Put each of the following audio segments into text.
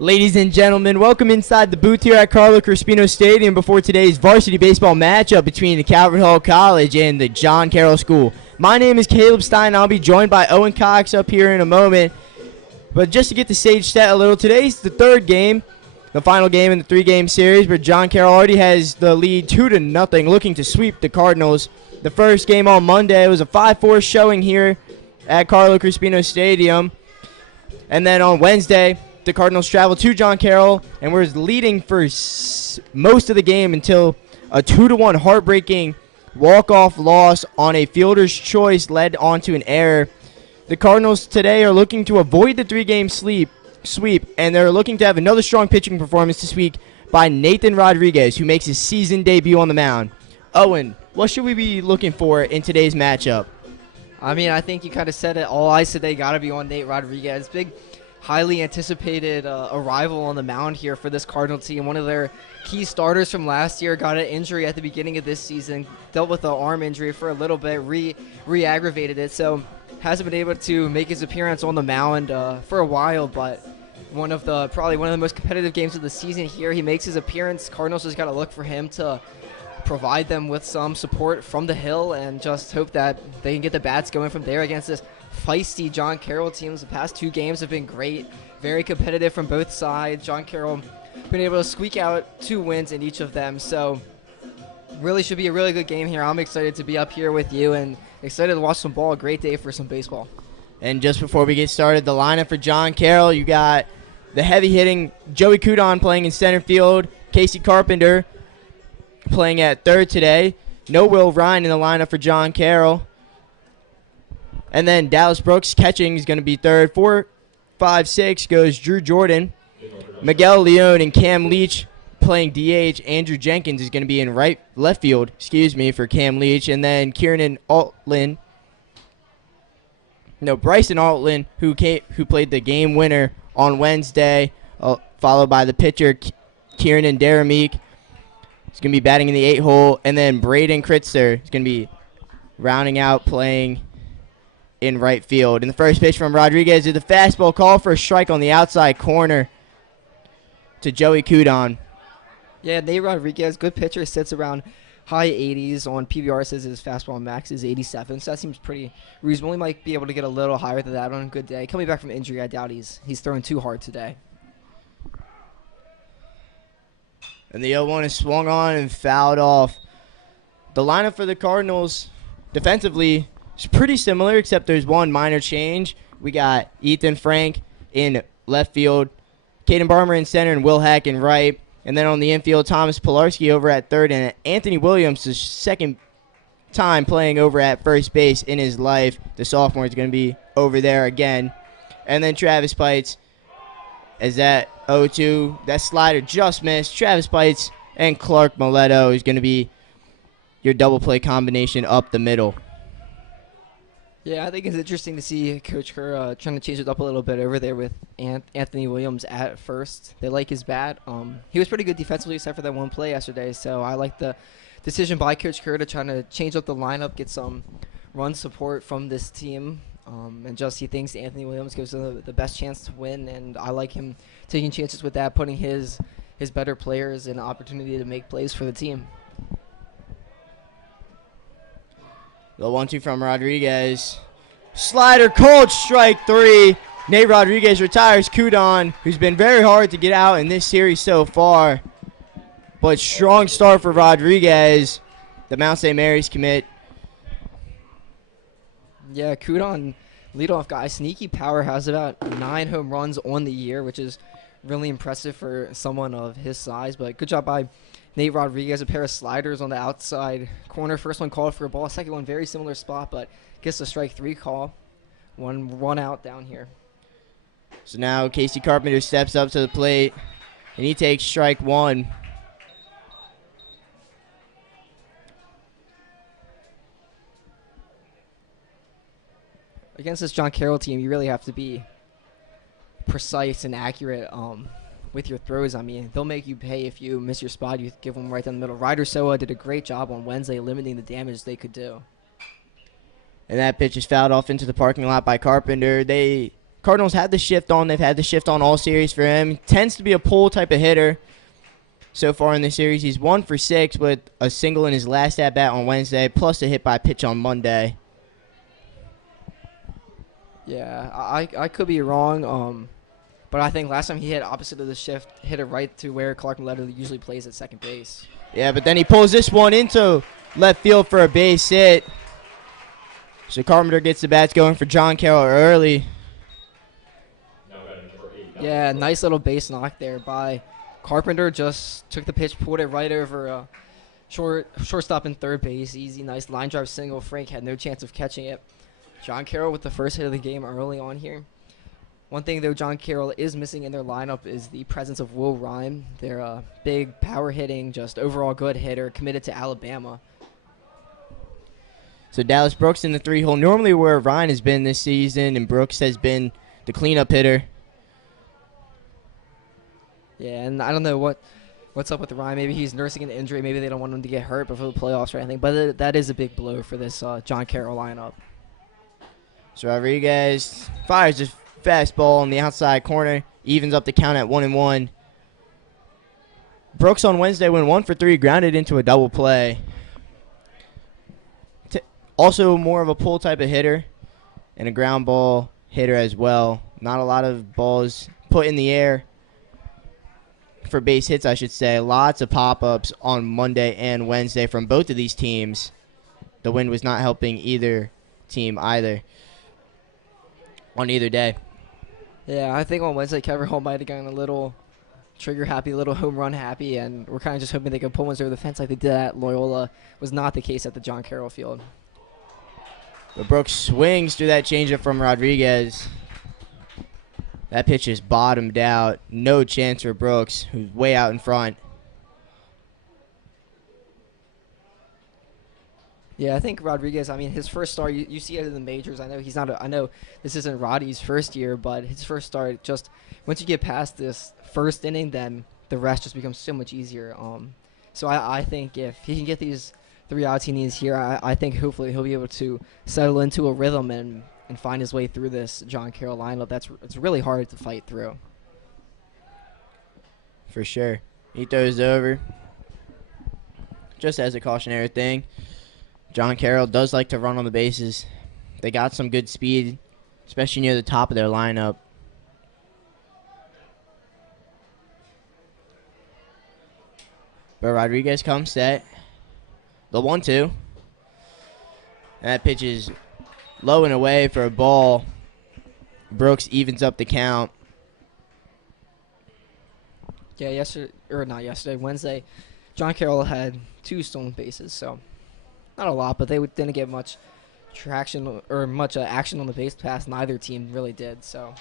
Ladies and gentlemen, welcome inside the booth here at Carroll Stadium before today's varsity baseball matchup between the Calvert College and the John Carroll School. My name is Caleb Stein. I'll be joined by Owen Cox up here in a moment. But just to get the stage set a little, today's the third game, the final game in the three-game series, where John Carroll already has the lead 2-0, looking to sweep the Cardinals. The first game on Monday was a 5-4 showing here at Carlo Crispino Stadium. And then on Wednesday, the Cardinals traveled to John Carroll and were leading for most of the game until a 2-1 heartbreaking walk-off loss on a fielder's choice led onto an error. The Cardinals today are looking to avoid the three-game sweep, and they're looking to have another strong pitching performance this week by Nathan Rodriguez, who makes his season debut on the mound. Owen, what should we be looking for in today's matchup? I think you kind of said it. All eyes today got to be on Nate Rodriguez. Big, highly anticipated arrival on the mound here for this Cardinal team. One of their key starters from last year got an injury at the beginning of this season, dealt with an arm injury for a little bit, re-aggravated it, so hasn't been able to make his appearance on the mound for a while, but probably one of the most competitive games of the season here. He makes his appearance. Cardinals just got to look for him to provide them with some support from the hill and just hope that they can get the bats going from there against this feisty John Carroll teams. The past two games have been great, very competitive from both sides. John Carroll been able to squeak out 2 wins in each of them, so really should be a really good game here. I'm excited to be up here with you and excited to watch some ball. A great day for some baseball. And just before we get started, the lineup for John Carroll, you got the heavy-hitting Joey Cudon playing in center field, Casey Carpenter playing at third today. No Will Ryan in the lineup for John Carroll. And then Dallas Brooks catching is going to be third. 4, 5, 6 goes Drew Jordan. Miguel Leone and Cam Leach playing DH. Andrew Jenkins is going to be in left field, for Cam Leach. And then Bryson Altman, who played the game winner on Wednesday, followed by the pitcher Kieran Darameek. He's going to be batting in the 8-hole. And then Braden Kritzer is going to be rounding out playing in right field. And the first pitch from Rodriguez is the fastball, call for a strike on the outside corner to Joey Cudon. Yeah, Nate Rodriguez, good pitcher, sits around high 80s. On PBR says his fastball max is 87, so that seems pretty reasonable. He might be able to get a little higher than that on a good day. Coming back from injury, I doubt he's throwing too hard today. And the 0-1 is swung on and fouled off. The lineup for the Cardinals defensively is pretty similar, except there's one minor change. We got Ethan Frank in left field, Caden Barmer in center, and Will Hack in right. And then on the infield, Thomas Pilarski over at third, and Anthony Williams, the second time playing over at first base in his life. The sophomore is going to be over there again. And then Travis Pites is at 0-2. That slider just missed. Travis Pites and Clark Mileto is going to be your double play combination up the middle. Yeah, I think it's interesting to see Coach Kerr trying to change it up a little bit over there with Anthony Williams at first. They like his bat. He was pretty good defensively except for that one play yesterday, so I like the decision by Coach Kerr to try to change up the lineup, get some run support from this team, and just he thinks Anthony Williams gives the best chance to win, and I like him taking chances with that, putting his better players in an opportunity to make plays for the team. The 1-2 from Rodriguez. Slider called strike 3. Nate Rodriguez retires Cudon, who's been very hard to get out in this series so far. But strong start for Rodriguez, the Mount St. Mary's commit. Yeah, Cudon, leadoff guy. Sneaky power, has about 9 home runs on the year, which is really impressive for someone of his size. But good job by Nate Rodriguez. A pair of sliders on the outside corner. First one called for a ball. Second one very similar spot, but gets a strike 3 call. One out down here. So now Casey Carpenter steps up to the plate, and he takes strike 1. Against this John Carroll team, you really have to be precise and accurate with your throws. I mean, they'll make you pay if you miss your spot. You give them right down the middle. Ryder Soa did a great job on Wednesday limiting the damage they could do. And that pitch is fouled off into the parking lot by Carpenter. They Cardinals had the shift on. They've had the shift on all series for him. Tends to be a pull type of hitter. So far in the series, he's 1 for 6 with a single in his last at-bat on Wednesday, plus a hit by pitch on Monday. Yeah, I could be wrong, but I think last time he hit opposite of the shift, hit it right to where Clark Letter usually plays at second base. Yeah, but then he pulls this one into left field for a base hit. So Carpenter gets the bats going for John Carroll early. Yeah, nice little base knock there by Carpenter. Just took the pitch, pulled it right over shortstop and third base. Easy, nice line drive single. Frank had no chance of catching it. John Carroll with the first hit of the game early on here. One thing, though, John Carroll is missing in their lineup is the presence of Will Rhyme. They're a big, power-hitting, just overall good hitter, committed to Alabama. So Dallas Brooks in the 3-hole, normally where Ryan has been this season, and Brooks has been the cleanup hitter. Yeah, and I don't know what's up with Ryan. Maybe he's nursing an injury. Maybe they don't want him to get hurt before the playoffs or anything. But that is a big blow for this John Carroll lineup. So Rodriguez fires his fastball on the outside corner, evens up the count at 1-1. Brooks on Wednesday went 1 for 3, grounded into a double play. Also more of a pull type of hitter and a ground ball hitter as well. Not a lot of balls put in the air for base hits, I should say. Lots of pop-ups on Monday and Wednesday from both of these teams. The wind was not helping either team either on either day. Yeah, I think on Wednesday, Kevin Hall might have gotten a little trigger happy, a little home run happy, and we're kind of just hoping they could pull ones over the fence like they did at Loyola. Was not the case at the John Carroll field. But Brooks swings through that changeup from Rodriguez. That pitch is bottomed out. No chance for Brooks, who's way out in front. Yeah, I think Rodriguez, I mean, his first start, you see it in the majors. I know this isn't Roddy's first year, but his first start, just once you get past this first inning, then the rest just becomes so much easier. So I think if he can get these 3 outs he needs here, I think hopefully he'll be able to settle into a rhythm and find his way through this John Carroll lineup. It's really hard to fight through. For sure. He throws over. Just as a cautionary thing, John Carroll does like to run on the bases. They got some good speed, especially near the top of their lineup. But Rodriguez comes set. The 1-2. And that pitch is low and away for a ball. Brooks evens up the count. Yeah, Wednesday, John Carroll had 2 stolen bases, so not a lot, but they didn't get much traction or much action on the base pass. Neither team really did. So,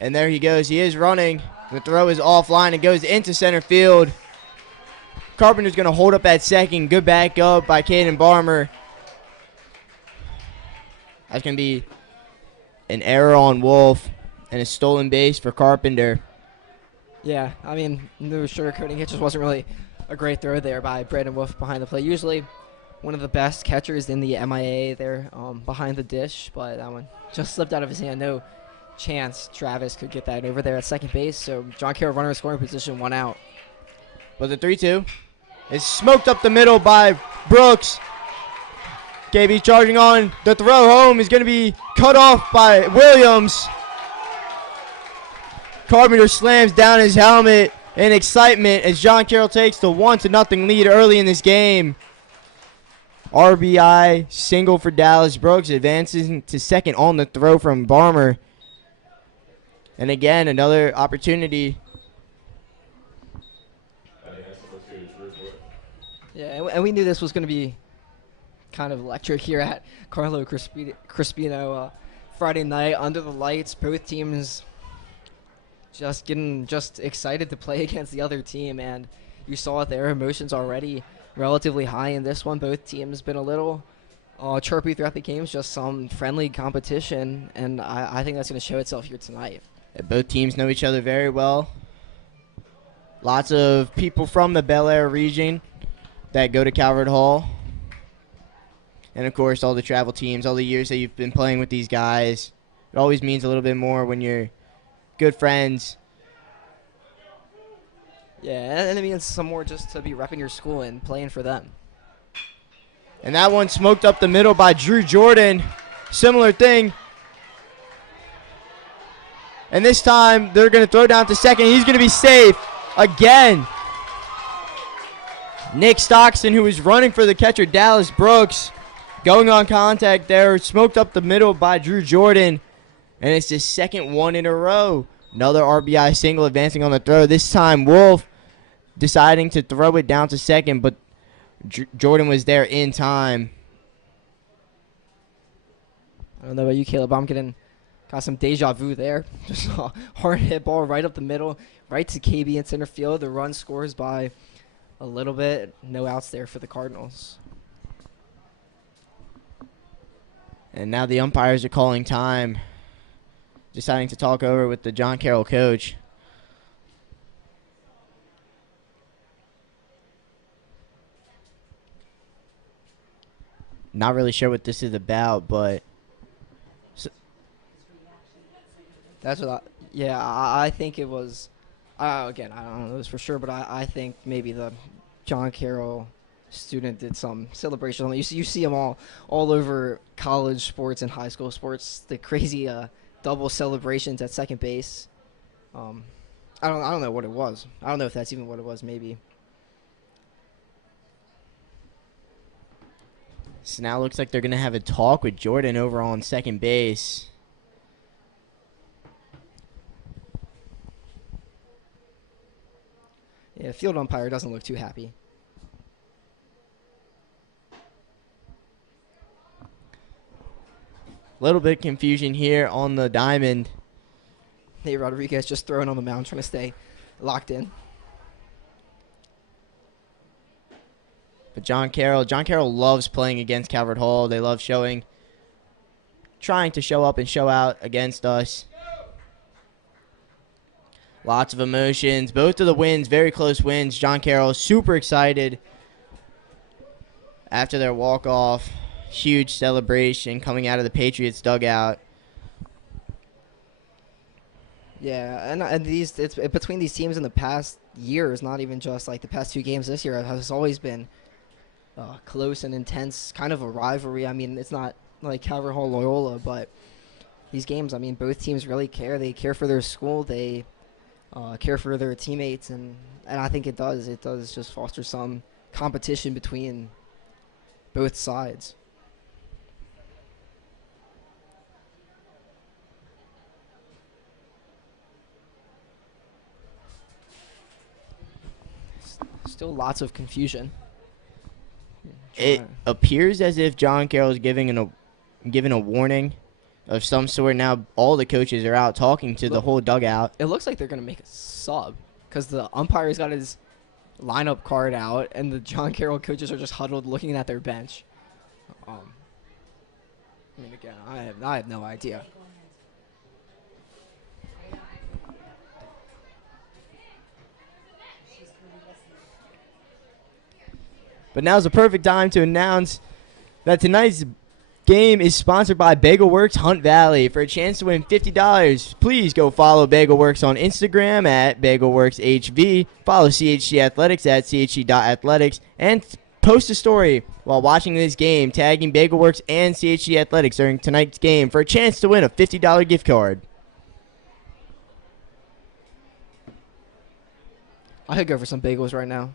and there he goes. He is running. The throw is offline and goes into center field. Carpenter's going to hold up at second. Good back up by Caden Barmer. That's going to be an error on Wolf and a stolen base for Carpenter. Yeah, I mean, no sugarcoating. It just wasn't really a great throw there by Brandon Wolf behind the plate. Usually one of the best catchers in the MIA there behind the dish, but that one just slipped out of his hand. No chance Travis could get that over there at second base. So John Carroll runner in scoring position, 1 out. But the 3-2 is smoked up the middle by Brooks. KB charging on. The throw home is going to be cut off by Williams. Carpenter slams down his helmet in excitement as John Carroll takes the 1-0 lead early in this game. RBI single for Dallas. Brooks advances to second on the throw from Barmer. And again, another opportunity. Yeah, and we knew this was going to be kind of electric here at Carlo Crispino Friday night under the lights. Both teams just getting excited to play against the other team, and you saw their emotions already relatively high in this one. Both teams been a little chirpy throughout the games, just some friendly competition, and I think that's going to show itself here tonight. Both teams know each other very well. Lots of people from the Bel Air region that go to Calvert Hall. And, of course, all the travel teams, all the years that you've been playing with these guys, It always means a little bit more when you're good friends. Yeah, and it means some more just to be repping your school and playing for them. And that one smoked up the middle by Drew Jordan. Similar thing. And this time, they're going to throw down to second. He's going to be safe again. Nick Stockton, who was running for the catcher, Dallas Brooks, going on contact there. Smoked up the middle by Drew Jordan. And it's the second one in a row. Another RBI single advancing on the throw. This time, Wolf deciding to throw it down to second, but Jordan was there in time. I don't know about you, Caleb. Got some deja vu there. Just a hard hit ball right up the middle, right to KB in center field. The run scores by a little bit. No outs there for the Cardinals. And now the umpires are calling time, deciding to talk over with the John Carroll coach. Not really sure what this is about, but That's what I think it was. Again, I don't know this for sure, but I think maybe the John Carroll student did some celebration. You see them all over college sports and high school sports. The crazy double celebrations at second base. I don't know what it was. I don't know if that's even what it was. Maybe. So now it looks like they're going to have a talk with Jordan over on second base. Yeah, field umpire doesn't look too happy. Little bit of confusion here on the diamond. Hey, Rodriguez just throwing on the mound, trying to stay locked in. But John Carroll loves playing against Calvert Hall. They love trying to show up and show out against us. Lots of emotions. Both of the wins, very close wins. John Carroll super excited after their walk-off. Huge celebration coming out of the Patriots dugout. Yeah, and it's between these teams in the past years, not even just like the past two games this year, it has always been close and intense, kind of a rivalry. I mean, it's not like Calvert Hall Loyola, but these games, I mean, both teams really care. They care for their school. They care for their teammates, and I think it does just foster some competition between both sides. Still lots of confusion. It appears as if John Carroll is giving a warning of some sort. Now all the coaches are out talking to the whole dugout. It looks like they're going to make a sub because the umpire's got his lineup card out, and the John Carroll coaches are just huddled looking at their bench. I mean, again, I have no idea. But now's the perfect time to announce that tonight's game is sponsored by Bagel Works Hunt Valley. For a chance to win $50, please go follow Bagel Works on Instagram at BagelWorksHV. Follow CHC Athletics at chc.athletics. And post a story while watching this game, tagging Bagel Works and CHC Athletics during tonight's game for a chance to win a $50 gift card. I could go for some bagels right now.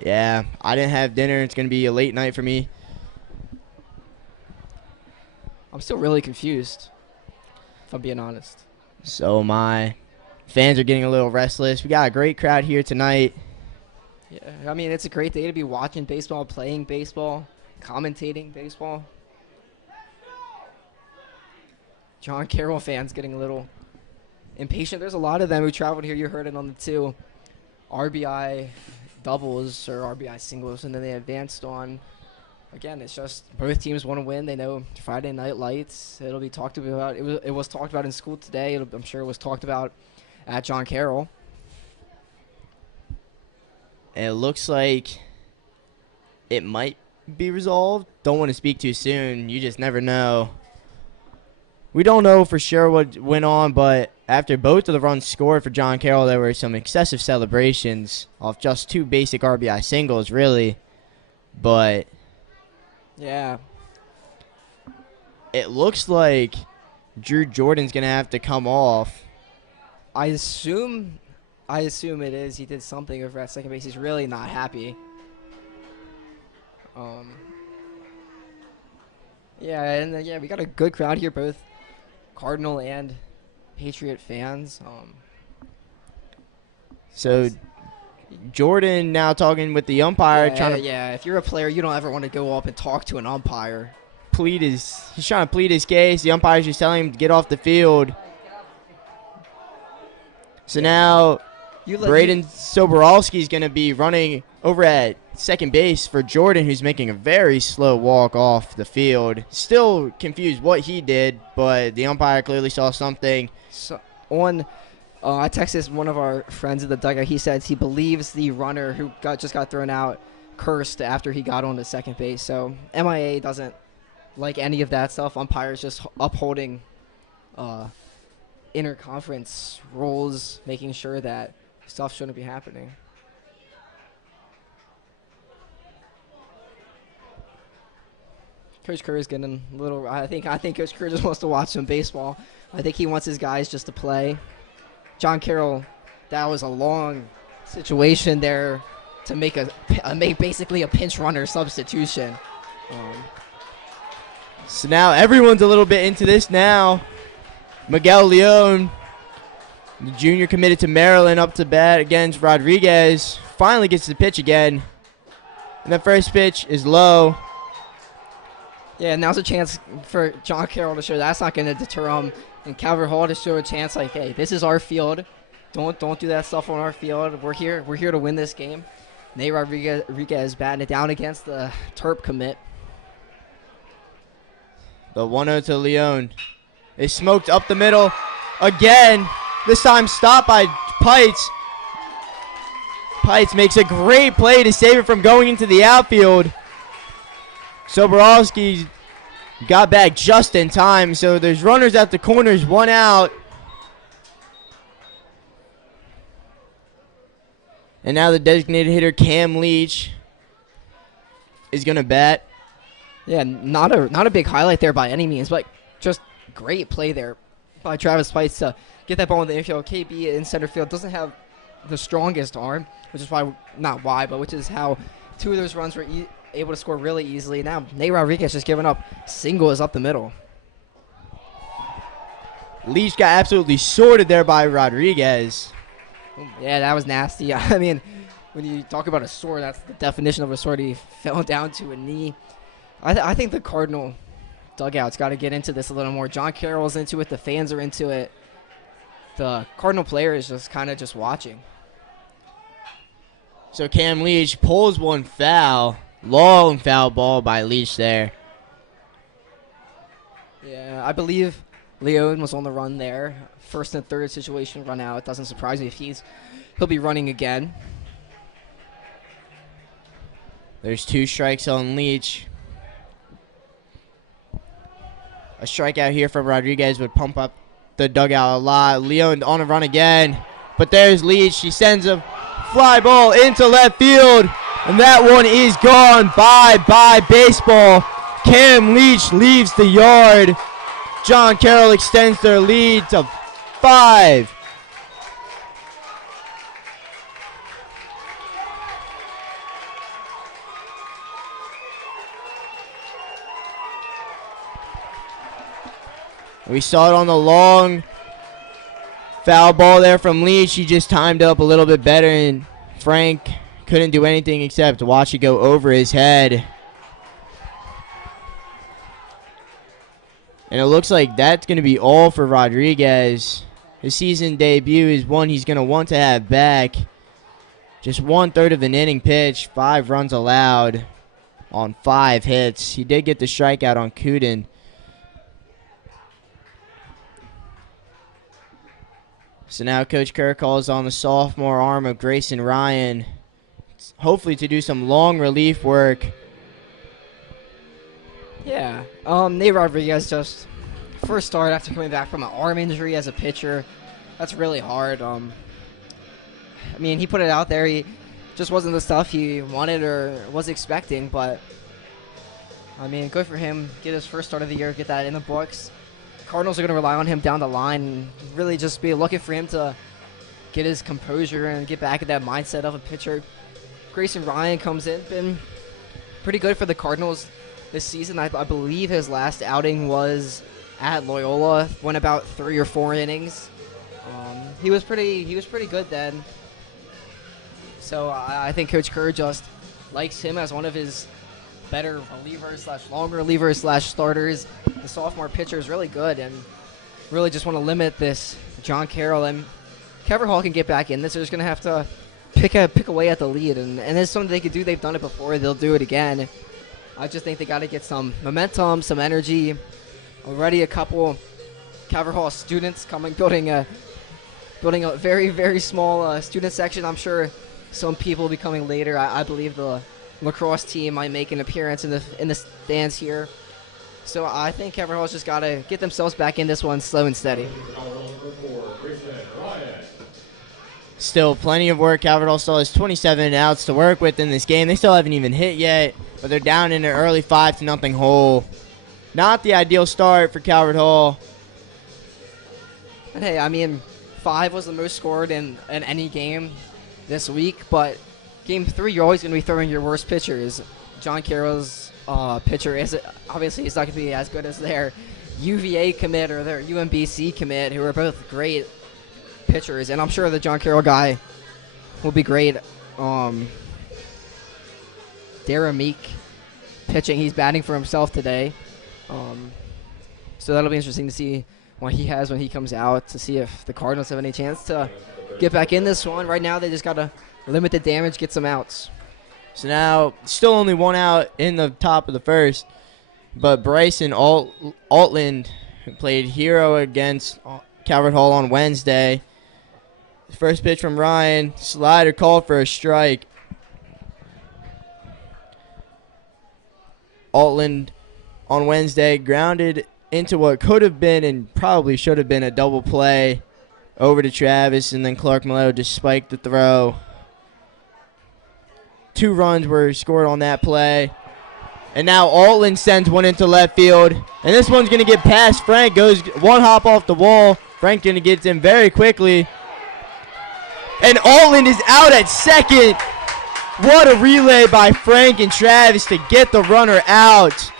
Yeah, I didn't have dinner. It's going to be a late night for me. I'm still really confused, if I'm being honest. So my fans are getting a little restless. We got a great crowd here tonight. Yeah, I mean, it's a great day to be watching baseball, playing baseball, commentating baseball. John Carroll fans getting a little impatient. There's a lot of them who traveled here. You heard it on the two RBI doubles or RBI singles, and then they advanced on. Again, it's just both teams want to win. They know Friday Night Lights. It'll be talked about. It was talked about in school today. I'm sure it was talked about at John Carroll. And it looks like it might be resolved. Don't want to speak too soon. You just never know. We don't know for sure what went on, but after both of the runs scored for John Carroll, there were some excessive celebrations off just 2 basic RBI singles, really. But Yeah. it looks like Drew Jordan's going to have to come off. I assume it is. He did something over at second base. He's really not happy. Yeah, and we got a good crowd here, both Cardinal and Patriot fans. So Jordan now talking with the umpire, trying to if you're a player, you don't ever want to go up and talk to an umpire. he's trying to plead his case. The umpire's just telling him to get off the field. So now Braden Soborowski is going to be running over at second base for Jordan, who's making a very slow walk off the field. Still confused what he did, but the umpire clearly saw something. So I texted one of our friends in the dugout. He says he believes the runner who just got thrown out cursed after he got on to second base. So MIA doesn't like any of that stuff. Umpires just upholding interconference rules, making sure that stuff shouldn't be happening. Coach Kerr is getting a little. I think Coach Kerr just wants to watch some baseball. I think he wants his guys just to play. John Carroll, that was a long situation there to make basically a pinch runner substitution. So now everyone's a little bit into this now. Miguel Leon, the junior committed to Maryland, up to bat against Rodriguez. Finally gets the pitch again. And the first pitch is low. Yeah, now's a chance for John Carroll to show that's not going to deter him. And Calvert Hall to show a chance like, hey, this is our field. Don't do that stuff on our field. We're here to win this game. Nate Rodriguez batting it down against the Terp commit. The 1-0 to Leon. They smoked up the middle again. This time stopped by Pites. Pites makes a great play to save it from going into the outfield. Soborowski got back just in time. So there's runners at the corners, 1 out. And now the designated hitter, Cam Leach, is going to bat. Yeah, not a big highlight there by any means, but just great play there by Travis Pites to get that ball in the infield. KB in center field doesn't have the strongest arm, which is which is how 2 of those runs were able to score really easily. Now Nate Rodriguez just giving up singles up the middle. Leach got absolutely sorted there by Rodriguez. Yeah, that was nasty. I mean, when you talk about a sword, that's the definition of a sword. He fell down to a knee. I think the Cardinal dugout's got to get into this a little more. John Carroll's into it. The fans are into it. The Cardinal player is just kind of just watching. So Cam Leach pulls one foul. Long foul ball by Leach there. Yeah, I believe Leon was on the run there. First and third situation run out. It doesn't surprise me if he'll be running again. There's 2 strikes on Leach. A strikeout here from Rodriguez would pump up the dugout a lot. Leon on a run again. But there's Leach. He sends a fly ball into left field. And that one is gone. Bye baseball. Cam Leach leaves the yard. John Carroll extends their lead to 5. We saw it on the long foul ball there from Leach. He just timed up a little bit better, and Frank couldn't do anything except watch it go over his head. And it looks like that's going to be all for Rodriguez. His season debut is one he's going to want to have back. Just 1/3 of an inning pitch, 5 runs allowed on 5 hits. He did get the strikeout on Kuden. So now Coach Kerr calls on the sophomore arm of Grayson Ryan, hopefully to do some long relief work. Yeah, Nate Rodriguez just first start after coming back from an arm injury as a pitcher. That's really hard. I mean, he put it out there. He just wasn't the stuff he wanted or was expecting, but I mean, good for him. Get his first start of the year, get that in the books. Cardinals are going to rely on him down the line and really just be looking for him to get his composure and get back in that mindset of a pitcher. Grayson Ryan comes in, been pretty good for the Cardinals this season. I believe his last outing was at Loyola, went about 3 or 4 innings. He was pretty good then. So I think Coach Kerr just likes him as one of his better relievers / longer relievers / starters. The sophomore pitcher is really good and really just want to limit this John Carroll. And Carroll can get back in this. They're just going to have to pick away at the lead. And it's something they could do. They've done it before. They'll do it again. I just think they got to get some momentum, some energy. Already a couple Carroll students building a very, very small student section. I'm sure some people will be coming later. I believe the lacrosse team might make an appearance in the stands here. So I think Carroll's just got to get themselves back in this one slow and steady. Still plenty of work. Calvert still has 27 outs to work with in this game. They still haven't even hit yet, but they're down in an early 5-0 hole. Not the ideal start for Calvert Hall. And hey, I mean, 5 was the most scored in any game this week, but Game 3, you're always going to be throwing your worst pitchers. John Carroll's pitcher is obviously he's not going to be as good as their UVA commit or their UMBC commit, who are both great pitchers, and I'm sure the John Carroll guy will be great. Dara Meek pitching, he's batting for himself today. So that'll be interesting to see what he has when he comes out, to see if the Cardinals have any chance to get back in this one. Right now, they just got to limit the damage, get some outs. So now, still only 1 out in the top of the first, but Bryson Altland, who played hero against Calvert Hall on Wednesday. First pitch from Ryan, slider called for a strike. Altland on Wednesday grounded into what could have been and probably should have been a double play over to Travis, and then Clark Malo just spiked the throw. 2 runs were scored on that play. And now Altland sends one into left field. And this one's going to get past Frank. Goes 1 hop off the wall. Frank going to get in very quickly. And Altland is out at second. What a relay by Frank and Travis to get the runner out.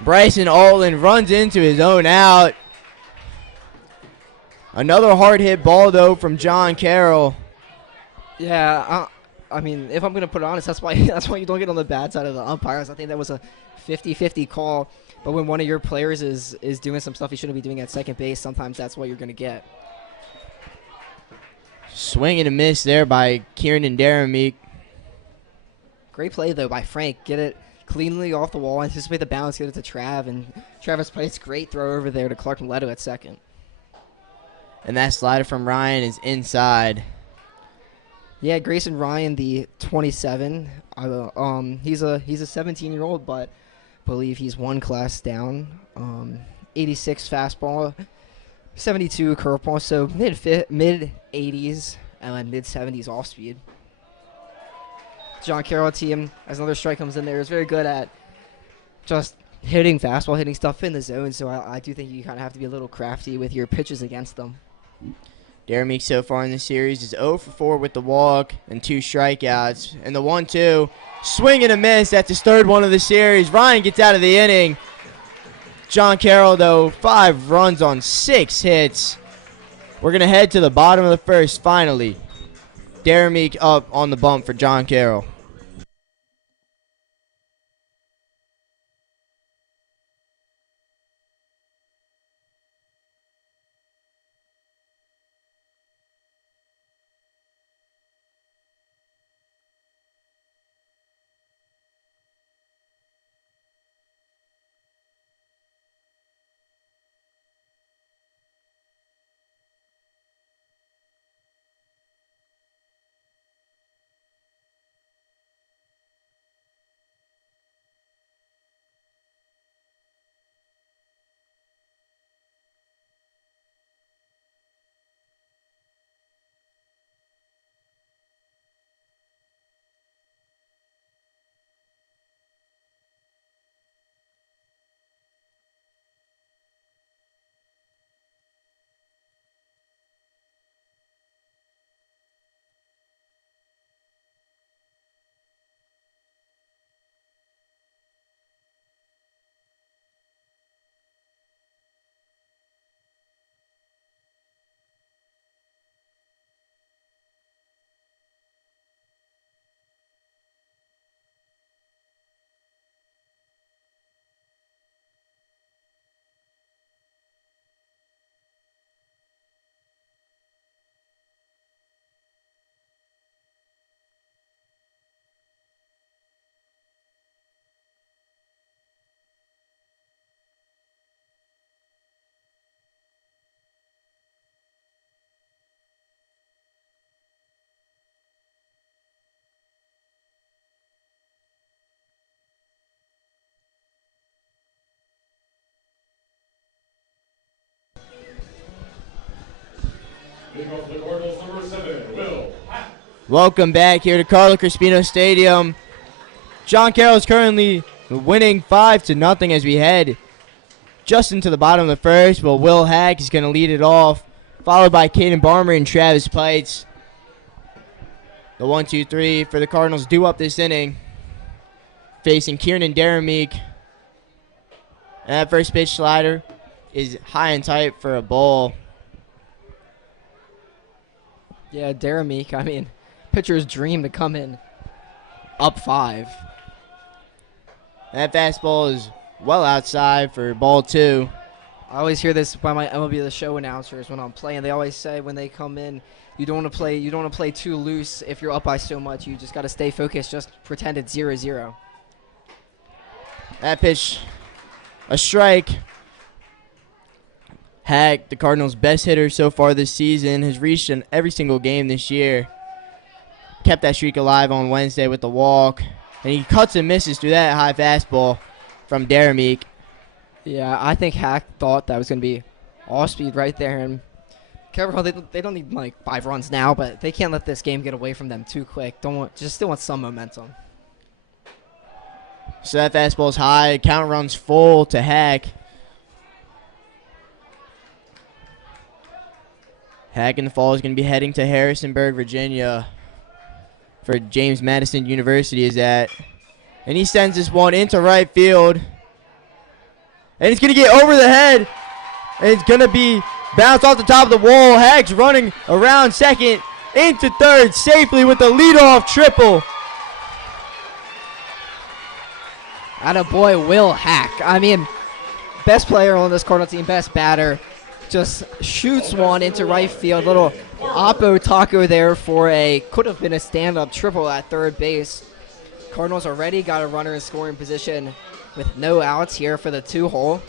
Bryson Altland runs into his own out. Another hard hit ball, though, from John Carroll. Yeah, I mean, if I'm going to put it honest, that's why you don't get on the bad side of the umpires. I think that was a 50-50 call. But when one of your players is doing some stuff he shouldn't be doing at second base, sometimes that's what you're going to get. Swing and a miss there by Kieran and Daramick. Great play, though, by Frank. Get it cleanly off the wall, anticipate the bounce, get it to Trav, and Travis plays great throw over there to Clark Mileto at second. And that slider from Ryan is inside. Yeah, Grayson Ryan, the 27. He's a 17-year-old, but I believe he's 1 class down. 86 fastball, 72 curveball, so mid-80s and mid-70s off speed. John Carroll team, as another strike comes in there, is very good at just hitting fastball, hitting stuff in the zone. So I do think you kind of have to be a little crafty with your pitches against them. Daramick so far in the series is 0 for 4 with the walk and 2 strikeouts. And the 1-2, swing and a miss. That's his 3rd one of the series. Ryan gets out of the inning. John Carroll, though, 5 runs on 6 hits. We're going to head to the bottom of the first finally. Daramick up on the bump for John Carroll. Welcome back here to Carlo Crispino Stadium. John Carroll is currently winning 5-0 as we head just into the bottom of the first. But Will Hack is going to lead it off, followed by Caden Barmer and Travis Pites. The 1-2-3 for the Cardinals due up this inning, facing Kieran Darameek. And that first pitch slider is high and tight for a ball. Yeah, Darameek, I mean, pitcher's dream to come in up 5. That fastball is well outside for ball 2. I always hear this by my MLB The Show announcers when I'm playing. They always say when they come in, you don't want to play too loose. If you're up by so much, you just got to stay focused. Just pretend it's 0-0. That pitch, a strike. Hack, the Cardinals' best hitter so far this season, has reached in every single game this year. Kept that streak alive on Wednesday with the walk. And he cuts and misses through that high fastball from Darameek. Yeah, I think Hack thought that was going to be off speed right there. And Carroll, they don't need like 5 runs now, but they can't let this game get away from them too quick. Still want some momentum. So that fastball's high. Count runs full to Hack. Hack in the fall is going to be heading to Harrisonburg, Virginia, for James Madison University is at. And he sends this one into right field. And it's going to get over the head. And it's going to be bounced off the top of the wall. Hack's running around second into third safely with the leadoff triple. Attaboy, Will Hack. I mean, best player on this Cardinal team, best batter. Just shoots one into right field. Little oppo taco there for could have been a stand-up triple at third base. Cardinals already got a runner in scoring position with no outs here for the 2-hole.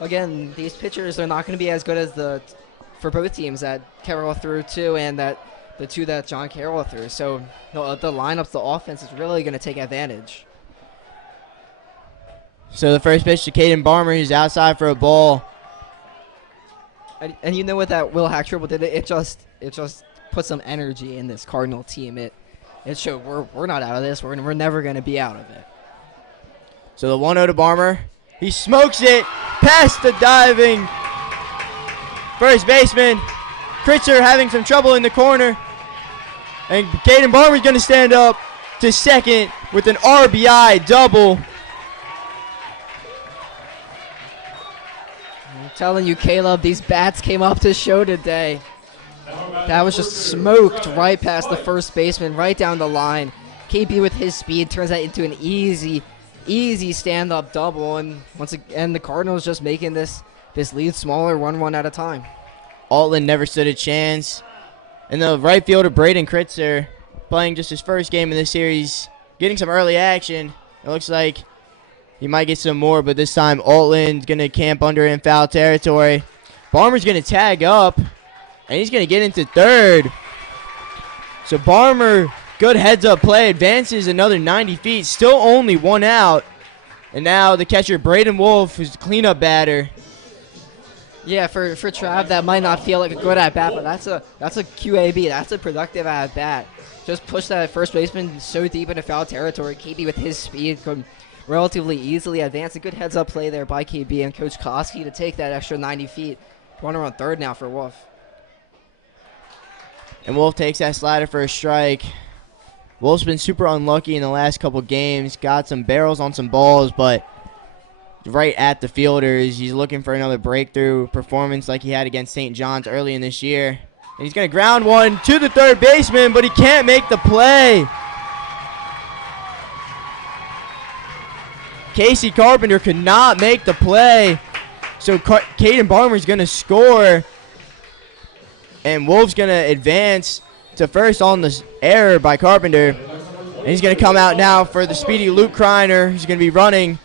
Again, these pitchers are not going to be as good as for both teams that Carroll threw to and the 2 that John Carroll threw. So the lineups, the offense is really going to take advantage. So the first pitch to Caden Barmer is outside for a ball. And you know what that Will Hack triple did? It just put some energy in this Cardinal team. It showed we're not out of this. We're never going to be out of it. So the 1-0 to Barmer. He smokes it past the diving first baseman. Kritzer having some trouble in the corner. And Caden Barmer's going to stand up to second with an RBI double. Telling you, Caleb, these bats came up to show today. That was just smoked right past the first baseman, right down the line. KB with his speed turns that into an easy stand-up double, and once again, the Cardinals just making this lead smaller, one at a time. Altland never stood a chance. And the right fielder, Braden Kritzer, playing just his first game in this series, getting some early action. It looks like he might get some more, but this time Altland's going to camp under in foul territory. Barmer's going to tag up, and he's going to get into third. So Barmer, good heads-up play, advances another 90 feet, still only 1 out. And now the catcher, Braden Wolf, who's the cleanup batter. Yeah, for Trav, that might not feel like a good at-bat, but that's a QAB. That's a productive at-bat. Just push that first baseman so deep into foul territory. KB with his speed could relatively easily advance. A good heads-up play there by KB and Coach Koski to take that extra 90 feet. Runner on third now for Wolf. And Wolf takes that slider for a strike. Wolf's been super unlucky in the last couple games. Got some barrels on some balls, but right at the fielders. He's looking for another breakthrough performance like he had against St. John's early in this year. And he's going to ground one to the third baseman, but he can't make the play. Casey Carpenter could not make the play. So Caden Barmer's going to score. And Wolf's going to advance to first on the error by Carpenter. And he's going to come out now for the speedy Luke Kreiner. He's going to be running.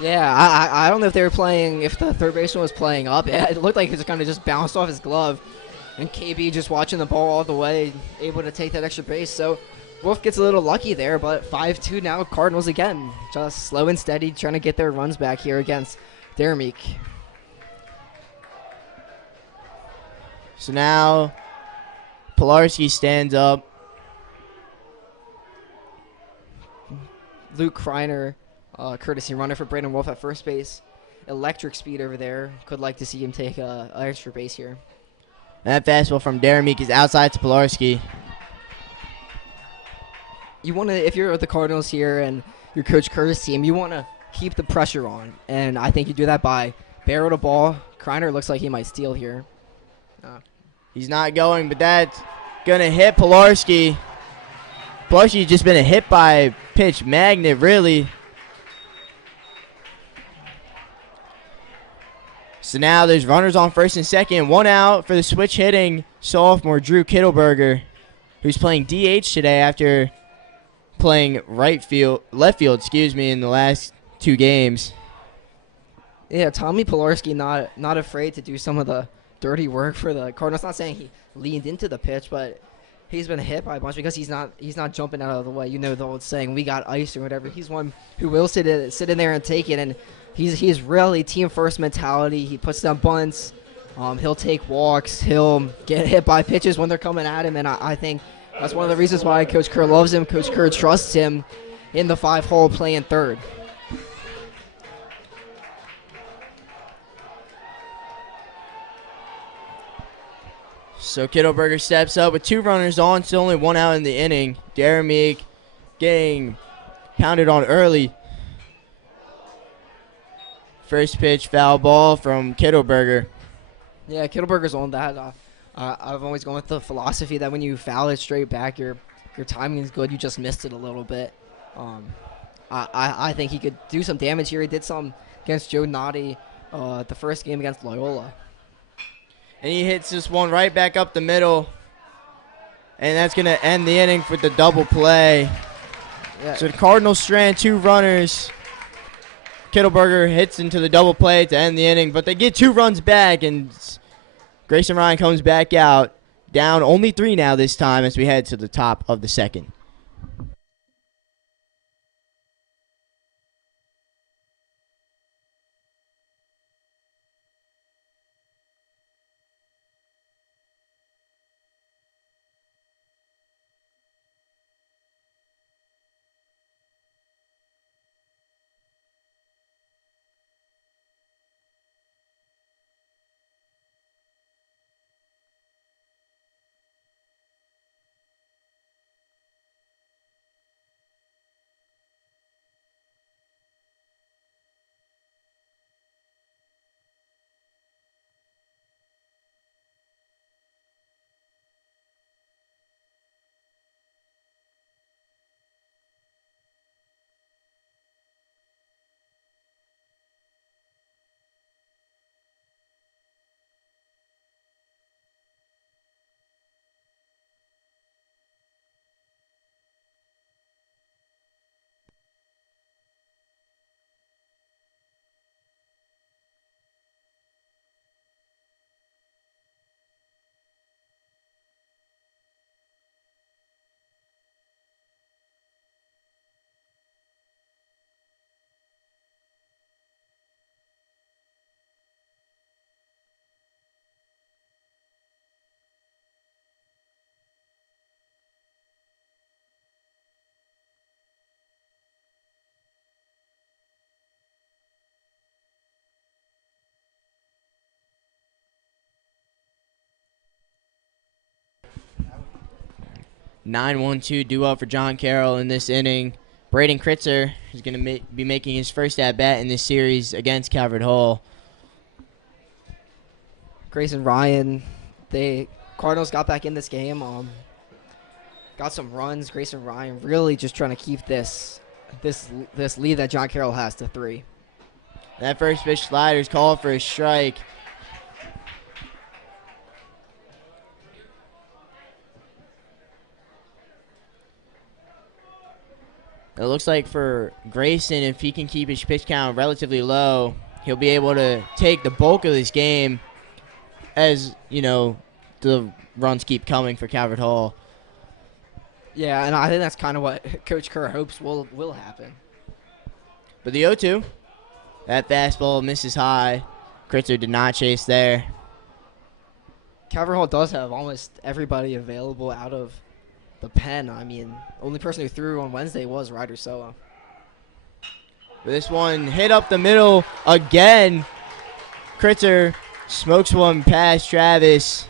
Yeah, I don't know if they were playing, if the third baseman was playing up. It looked like it just kind of just bounced off his glove. And KB just watching the ball all the way, able to take that extra base. So Wolf gets a little lucky there, but 5-2 now, Cardinals again. Just slow and steady, trying to get their runs back here against Darameek. So now Pilarski stands up. Luke Kreiner, courtesy runner for Brandon Wolf at first base. Electric speed over there. Could like to see him take an extra base here. That fastball from Darren Meek is outside to Pilarski. You want to, if you're with the Cardinals here and your Coach Curtis team, you want to keep the pressure on. And I think you do that by barrel the ball. Kreiner looks like he might steal here. He's not going, but that's going to hit Pilarski. Pilarski's just been a hit by pitch magnet, really. So now there's runners on first and second. One out for the switch hitting sophomore Drew Kittleberger, who's playing DH today after playing left field, in the last 2 games. Yeah, Tommy Pilarski not afraid to do some of the dirty work for the Cardinals. Not saying he leaned into the pitch, but he's been hit by a bunch because he's not jumping out of the way. You know the old saying, "We got ice" or whatever. He's one who will sit in there and take it, and he's really team first mentality. He puts down bunts. He'll take walks. He'll get hit by pitches when they're coming at him, and I think that's one of the reasons why Coach Kerr loves him. Coach Kerr trusts him in the 5-hole playing third. So Kittleberger steps up with 2 runners on, still only 1 out in the inning. Darren Meek getting pounded on early. First pitch, foul ball from Kittleberger. Yeah, Kittleberger's on that. I've always gone with the philosophy that when you foul it straight back, your timing is good. You just missed it a little bit. I think he could do some damage here. He did some against Joe Noddy the first game against Loyola. And he hits this one right back up the middle. And that's going to end the inning with the double play. Yeah. So the Cardinals strand 2 runners. Kittleberger hits into the double play to end the inning, but they get 2 runs back, and Grayson Ryan comes back out, down only 3 now this time as we head to the top of the second. (9-1-2) duel for John Carroll in this inning. Braden Kritzer is going to be making his first at-bat in this series against Calvert Hall. Grayson Ryan, the Cardinals got back in this game. Got some runs. Grayson Ryan really just trying to keep this lead that John Carroll has to 3. That first pitch slider is called for a strike. It looks like for Grayson, if he can keep his pitch count relatively low, he'll be able to take the bulk of this game as, the runs keep coming for Calvert Hall. Yeah, and I think that's kind of what Coach Kerr hopes will happen. But the 0-2, that fastball misses high. Kritzer did not chase there. Calvert Hall does have almost everybody available out of the pen. I mean, only person who threw on Wednesday was Ryder Soa. This one hit up the middle again. Kritzer smokes one past Travis.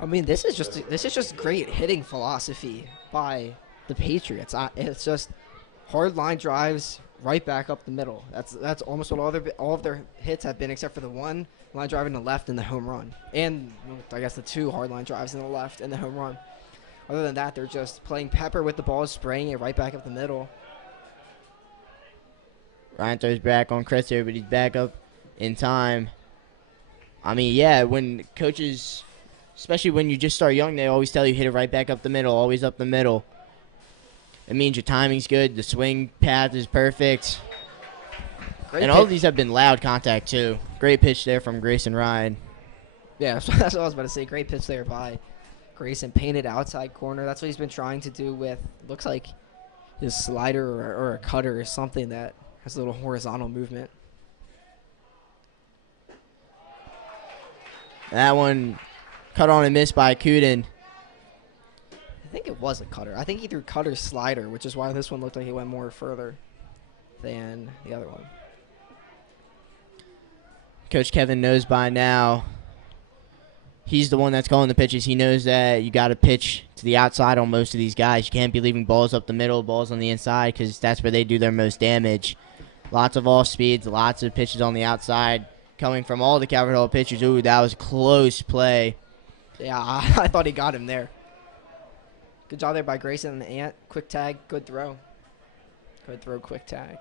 I mean, this is just great hitting philosophy by the Patriots. It's just hard line drives right back up the middle. That's almost what all of their hits have been, except for the one line drive in the left and the home run, and I guess the two hard line drives in the left and the home run. Other than that, they're just playing pepper with the ball, spraying it right back up the middle. Ryan throws back on Kritzer, but he's back up in time. I mean, yeah, when coaches, especially when you just start young, they always tell you hit it right back up the middle, always up the middle. It means your timing's good, the swing path is perfect. Great and all of these have been loud contact, too. Great pitch there from Grayson Ryan. Yeah, that's what I was about to say. Great pitch there by Grayson. Painted outside corner. That's what he's been trying to do with, looks like his slider or a cutter or something that has a little horizontal movement. That one cut on and missed by Kuden. I think it was a cutter. I think he threw cutter slider, which is why this one looked like it went more further than the other one. Coach Kevin knows by now. He's the one that's calling the pitches. He knows that you got to pitch to the outside on most of these guys. You can't be leaving balls up the middle, balls on the inside, because that's where they do their most damage. Lots of off speeds, lots of pitches on the outside coming from all the Calvert Hall pitchers. Ooh, that was close play. Yeah, I thought he got him there. Good job there by Grayson and the Ant. Quick tag, good throw. Good throw, quick tag.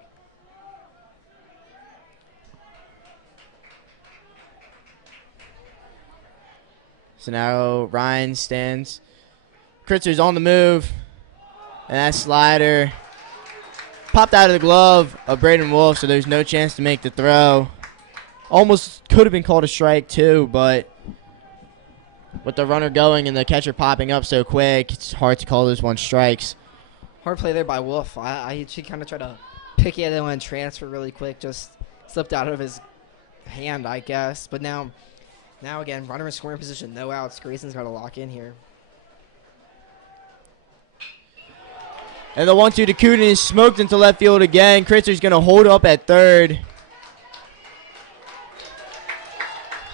So now Ryan stands. Kritzer's on the move. And that slider popped out of the glove of Braden Wolf, so there's no chance to make the throw. Almost could have been called a strike, too, but with the runner going and the catcher popping up so quick, it's hard to call those one strikes. Hard play there by Wolf. I should kind of try to pick it and transfer really quick. Just slipped out of his hand, I guess. But now again, runner in scoring position, no outs. Grayson's got to lock in here. And the 1-2 to Kuden is smoked into left field again. Kritzer's going to hold up at third.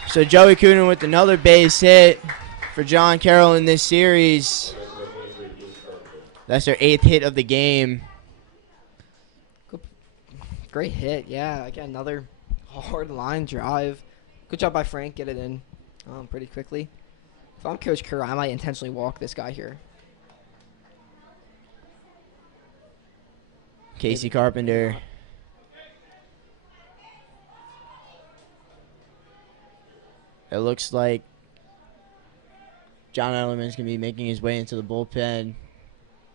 So Joey Kuden with another base hit for John Carroll in this series. That's their 8th hit of the game. Great hit, yeah. Again, another hard line drive. Good job by Frank, get it in pretty quickly. If I'm Coach Kerr, I might intentionally walk this guy here. Casey Carpenter. It looks like John Ellerman's going to be making his way into the bullpen.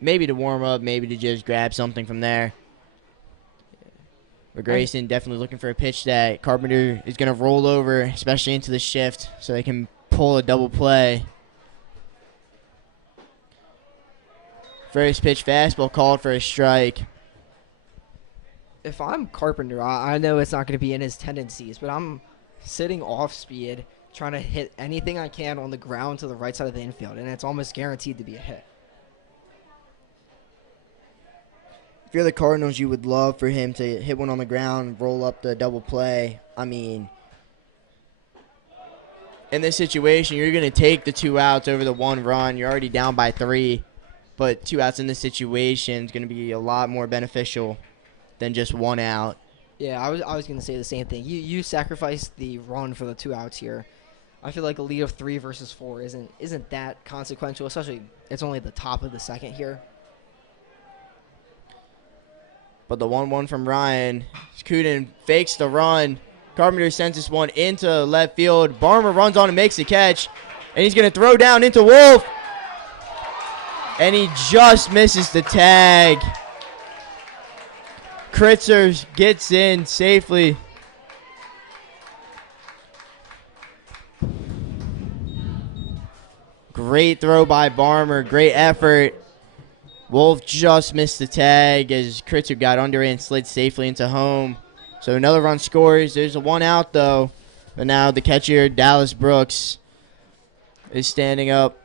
Maybe to warm up, maybe to just grab something from there. But Grayson definitely looking for a pitch that Carpenter is going to roll over, especially into the shift, so they can pull a double play. First pitch fastball called for a strike. If I'm Carpenter, I know it's not going to be in his tendencies, but I'm sitting off speed, trying to hit anything I can on the ground to the right side of the infield, and it's almost guaranteed to be a hit. If you're the Cardinals, you would love for him to hit one on the ground, roll up the double play. I mean, in this situation, you're going to take the 2 outs over the 1 run. You're already down by 3, but 2 outs in this situation is going to be a lot more beneficial than just 1 out. Yeah, I was going to say the same thing. You sacrificed the run for the 2 outs here. I feel like a lead of 3 versus 4 isn't that consequential, especially it's only the top of the second here. But the 1-1 from Ryan. Kuden fakes the run. Carpenter sends this one into left field. Barmer runs on and makes the catch. And he's going to throw down into Wolf. And he just misses the tag. Kritzer gets in safely. Great throw by Barmer. Great effort. Wolf just missed the tag as Kritzer got under it and slid safely into home. So another run scores. There's a 1 out, though. But now the catcher, Dallas Brooks, is standing up.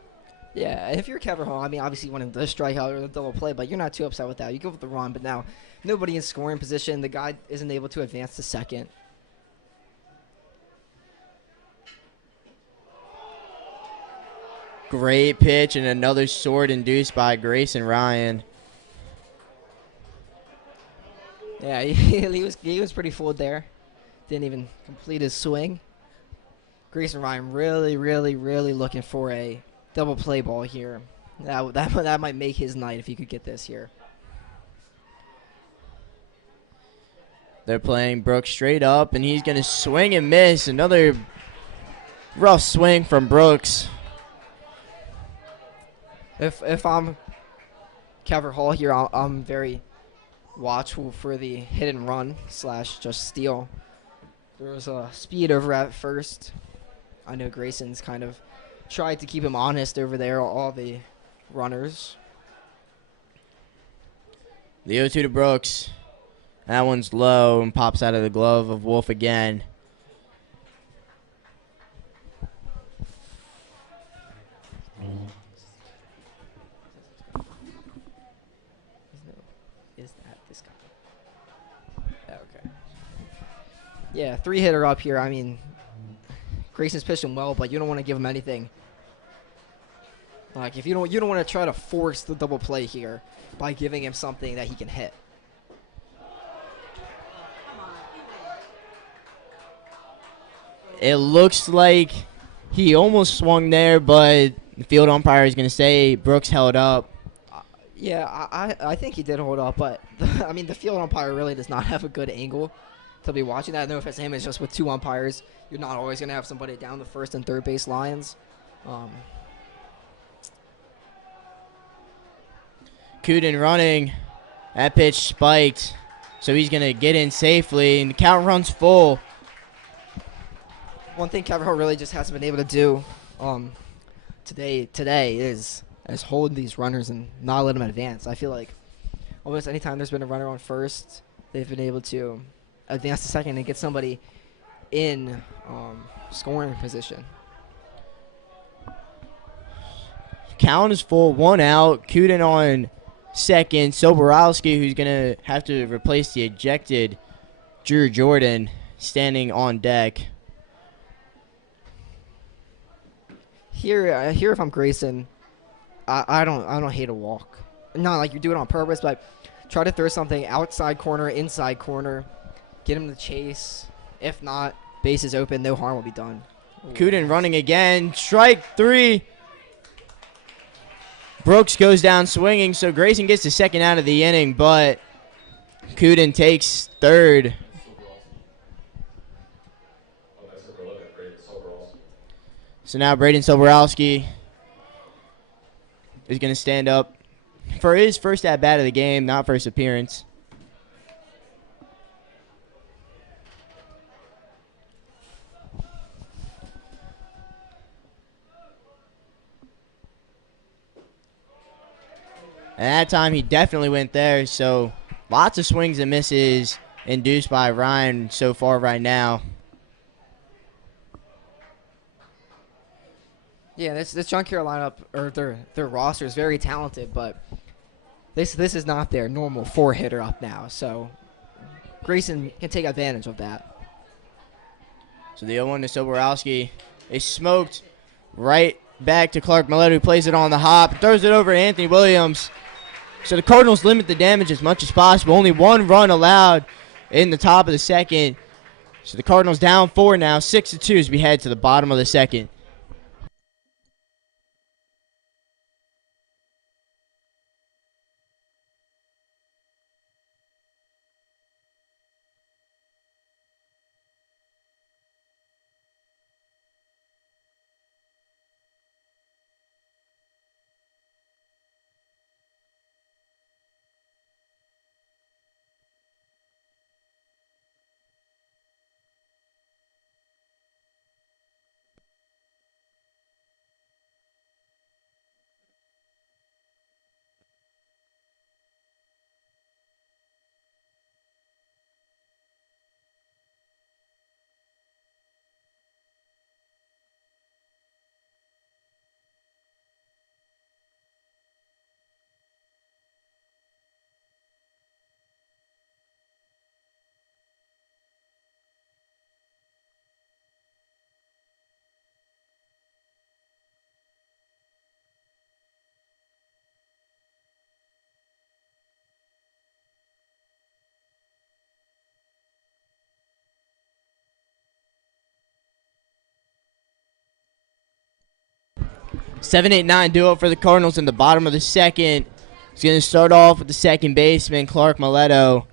Yeah, if you're Carroll, I mean, obviously you want the strikeout or the double play, but you're not too upset with that. You go with the run, but now nobody in scoring position. The guy isn't able to advance to second. Great pitch and another sword induced by Grayson Ryan. Yeah, he was pretty fooled there. Didn't even complete his swing. Grayson Ryan really looking for a double play ball here. That might make his night if he could get this here. They're playing Brooks straight up, and he's going to swing and miss. Another rough swing from Brooks. If I'm Calvert Hall here, I'm very watchful for the hit and run / just steal. There was a speed over at first. I know Grayson's kind of tried to keep him honest over there, all the runners. The 0-2 to Brooks. That one's low and pops out of the glove of Wolf again. Is that this guy? Okay. Yeah, 3-hitter up here. I mean, Grayson's pitching well, but you don't want to give him anything. Like if you don't want to try to force the double play here by giving him something that he can hit. It looks like he almost swung there, but the field umpire is going to say Brooks held up. Yeah, I think he did hold up, but I mean the field umpire really does not have a good angle to be watching that. No offense to him, it's just with two umpires, you're not always going to have somebody down the first and third base lines. Kuden running. That pitch spiked, so he's going to get in safely, and the count runs full. One thing Calvert really just hasn't been able to do today is hold these runners and not let them advance. I feel like almost anytime there's been a runner on first, they've been able to advance to second and get somebody in scoring position. Count is full, one out. Kuden on second. Soborowski, who's going to have to replace the ejected Drew Jordan, standing on deck. Here, if I'm Grayson, I don't hate a walk. Not like you do it on purpose, but try to throw something outside corner, inside corner, get him to chase. If not, bases open, no harm will be done. Kuden running again. Strike 3. Brooks goes down swinging, so Grayson gets the second out of the inning, but Kuden takes third. So now Braden Soborowski is going to stand up for his first at-bat of the game, not first appearance. And that time he definitely went there, so lots of swings and misses induced by Ryan so far right now. Yeah, this John Carroll lineup, or their roster is very talented, but this is not their normal 4-hitter up now. So Grayson can take advantage of that. So the 0-1 to Soborowski is smoked right back to Clark Millett, who plays it on the hop, throws it over to Anthony Williams. So the Cardinals limit the damage as much as possible. Only one run allowed in the top of the second. So the Cardinals down 4 now, 6-2 as we head to the bottom of the second. 7-8-9 duo for the Cardinals in the bottom of the second. It's going to start off with the second baseman, Clark Mileto.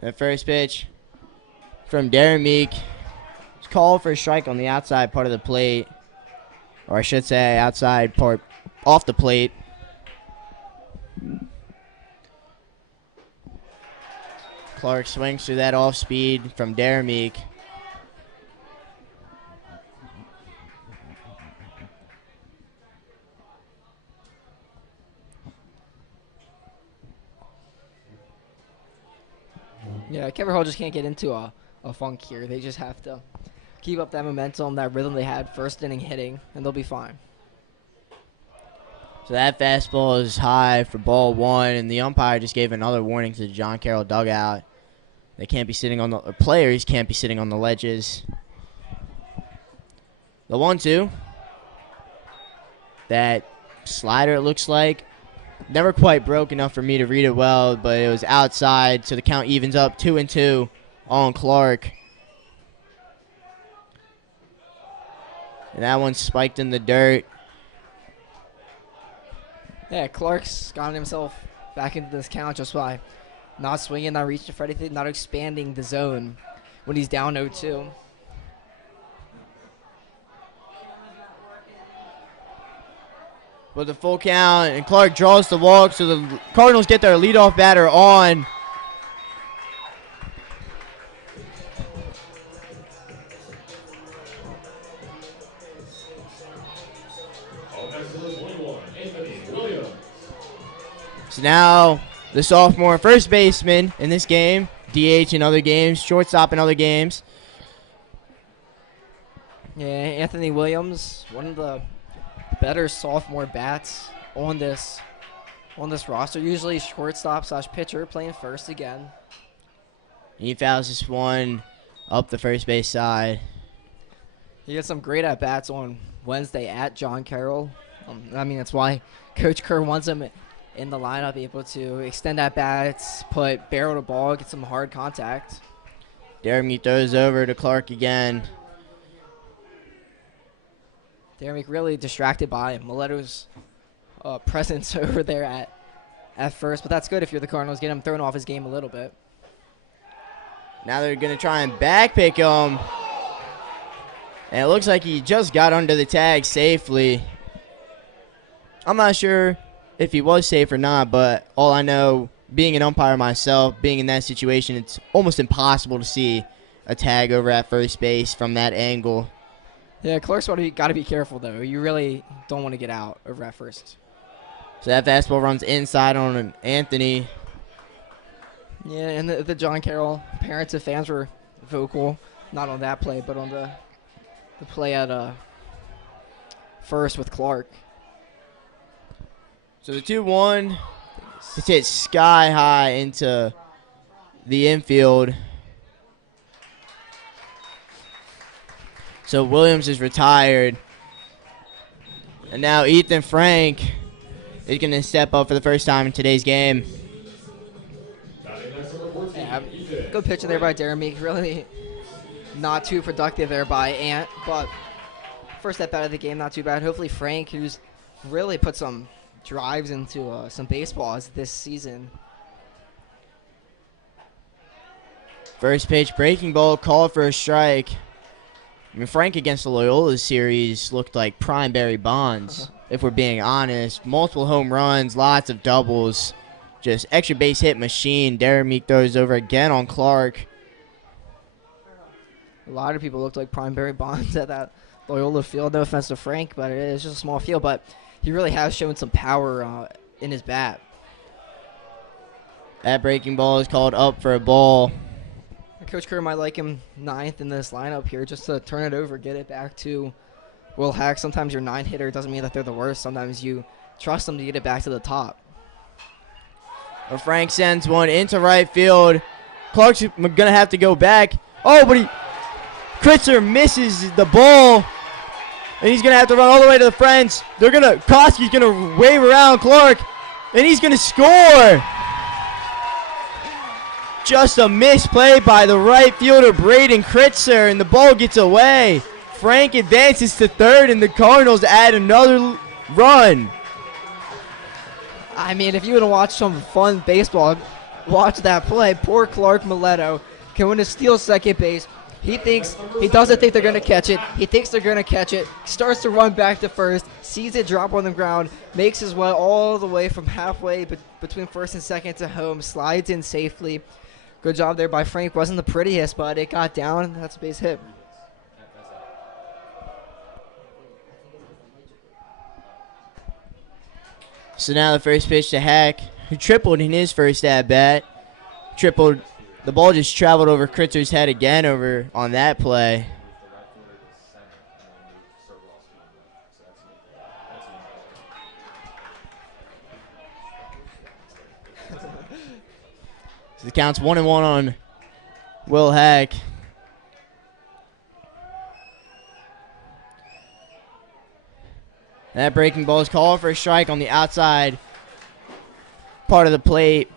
The first pitch from Darren Meek. It's called for a strike on the outside part of the plate. Or I should say outside part off the plate. Clark swings through that off speed from Darren Meek. Yeah, Carroll just can't get into a funk here. They just have to keep up that momentum, that rhythm they had first inning hitting, and they'll be fine. So that fastball is high for ball one, and the umpire just gave another warning to the John Carroll dugout. They can't be sitting on the players can't be sitting on the ledges. The 1-2. That slider, it looks like. Never quite broke enough for me to read it well, but it was outside, so the count evens up 2-2 on Clark. And that one spiked in the dirt. Yeah, Clark's gotten himself back into this count just by not swinging, not reaching for anything, not expanding the zone when he's down 0-2. With the full count, and Clark draws the walk, so the Cardinals get their leadoff batter on. So now the sophomore first baseman in this game, DH in other games, shortstop in other games. Yeah, Anthony Williams, one of the better sophomore bats on this roster. Usually shortstop / pitcher, playing first again. He fouls this one up the first base side. He had some great at bats on Wednesday at John Carroll. That's why Coach Kerr wants him in the lineup, able to extend at bats, put barrel to ball, get some hard contact. Darren throws over to Clark again. Darren really distracted by Mileto's presence over there at first, but that's good if you're the Cardinals. Get him thrown off his game a little bit. Now they're going to try and backpick him. And it looks like he just got under the tag safely. I'm not sure if he was safe or not, but all I know, being an umpire myself, being in that situation, it's almost impossible to see a tag over at first base from that angle. Yeah, Clark's got to be careful, though. You really don't want to get out over at first. So that fastball runs inside on Anthony. Yeah, and the John Carroll parents and fans were vocal, not on that play, but on the play at first with Clark. So the 2-1, it's hit sky high into the infield. So Williams is retired. And now Ethan Frank is going to step up for the first time in today's game. Yeah, good pitch there by Darren Meek. Really not too productive there by Ant, but first at bat of the game, not too bad. Hopefully Frank, who's really put some drives into some baseballs this season. First pitch, breaking ball, called for a strike. Frank against the Loyola series looked like prime Barry Bonds, if we're being honest. Multiple home runs, lots of doubles, just extra base hit machine. Darren Meek throws over again on Clark. A lot of people looked like prime Barry Bonds at that Loyola field. No offense to Frank, but it is just a small field. But he really has shown some power in his bat. That breaking ball is called up for a ball. Coach Kerr might like him ninth in this lineup here just to turn it over, get it back to Will Hack. Sometimes your 9-hitter doesn't mean that they're the worst. Sometimes you trust them to get it back to the top. Well, Frank sends one into right field. Clark's going to have to go back. Oh, but Kritzer misses the ball. And he's going to have to run all the way to the fence. Koski's going to wave around Clark. And he's going to score. Just a misplay by the right fielder, Braden Kritzer, and the ball gets away. Frank advances to third, and the Cardinals add another run. I mean, if you want to watch some fun baseball, watch that play. Poor Clark Mileto going to steal second base. He doesn't think they're going to catch it. He thinks they're going to catch it. Starts to run back to first. Sees it drop on the ground. Makes his way all the way from halfway between first and second to home. Slides in safely. Good job there by Frank. Wasn't the prettiest, but it got down. That's a base hit. So now the first pitch to Hack, who tripled in his first at-bat. Tripled. The ball just traveled over Kritzer's head again over on that play. So the count's 1-1 on Will Hack. That breaking ball is called for a strike on the outside part of the plate.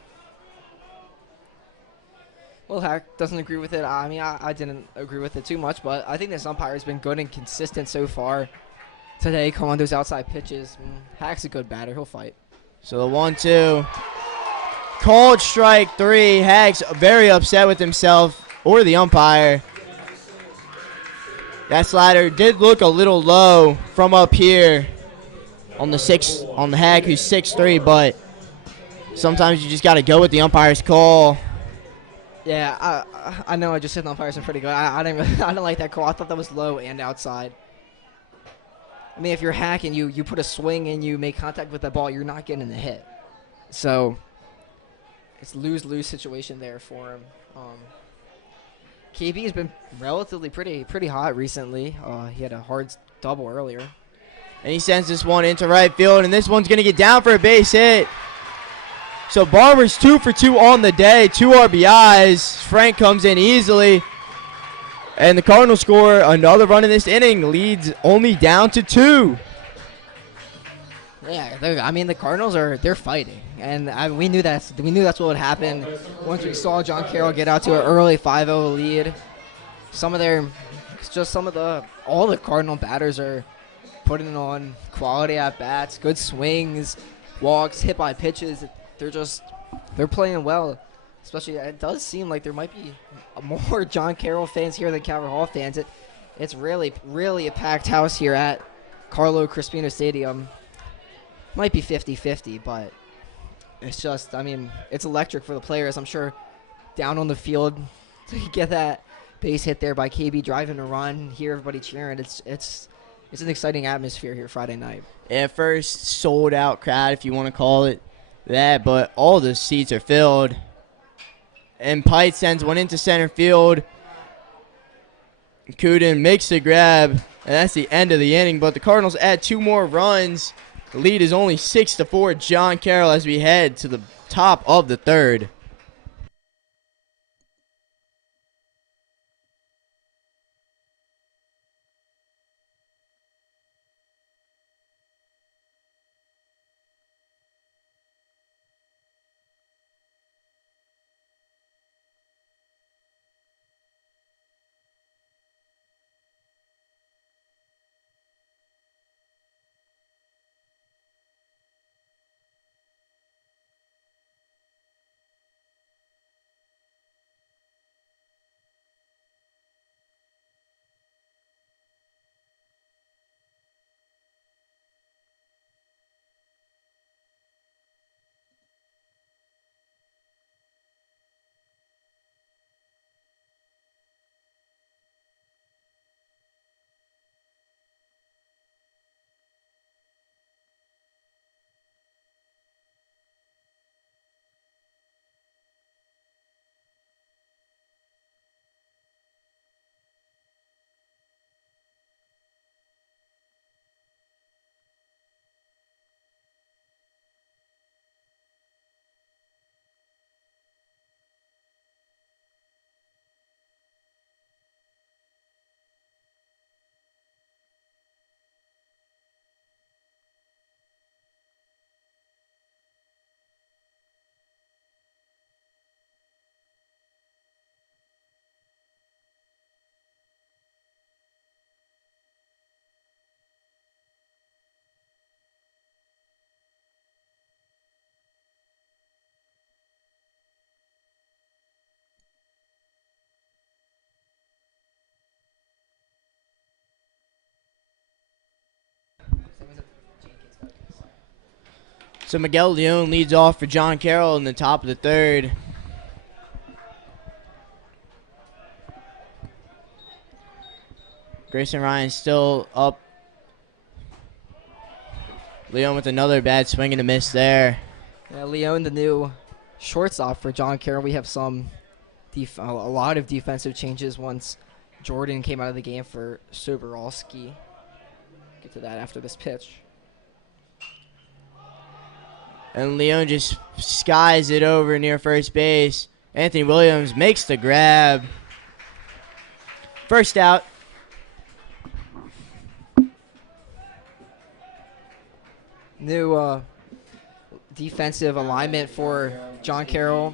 Well, Hack doesn't agree with it. I mean, I didn't agree with it too much, but I think this umpire has been good and consistent so far today, calling those outside pitches. Hack's a good batter. He'll fight. So the 1-2. Called strike 3. Hack's very upset with himself or the umpire. That slider did look a little low from up here on the Hack, who's 6'3", but sometimes you just got to go with the umpire's call. Yeah, I know. I just said the umpires are pretty good. I didn't like that call. I thought that was low and outside. I mean, if you're Hack and you put a swing and you make contact with the ball, you're not getting the hit. So it's lose-lose situation there for him. KB has been relatively pretty hot recently. He had a hard double earlier. And he sends this one into right field, and this one's going to get down for a base hit. So Barber's 2 for 2 on the day, 2 RBIs. Frank comes in easily. And the Cardinals score another run in this inning, leads only down to 2. Yeah, I mean the Cardinals they're fighting, and we knew that's what would happen once we saw John Carroll get out to an early 5-0 lead. All the Cardinal batters are putting on quality at bats, good swings, walks, hit by pitches. They're playing well. Especially, it does seem like there might be more John Carroll fans here than Calvert Hall fans. It's really a packed house here at Carlo Crispino Stadium. Might be 50-50, but it's just, I mean, it's electric for the players. I'm sure down on the field to get that base hit there by KB driving a run, hear everybody cheering. It's an exciting atmosphere here Friday night. At first, sold out crowd, if you want to call it that, but all the seats are filled. And Pite sends one into center field. Kuden makes the grab, and that's the end of the inning. But the Cardinals add 2 more runs. The lead is only 6-4. John Carroll as we head to the top of the third. So Miguel Leon leads off for John Carroll in the top of the third. Grayson Ryan still up. Leon with another bad swing and a miss there. Yeah, Leon, the new shortstop for John Carroll. We have a lot of defensive changes once Jordan came out of the game for Soborowski. Get to that after this pitch. And Leon just skies it over near first base. Anthony Williams makes the grab. First out. New defensive alignment for John Carroll.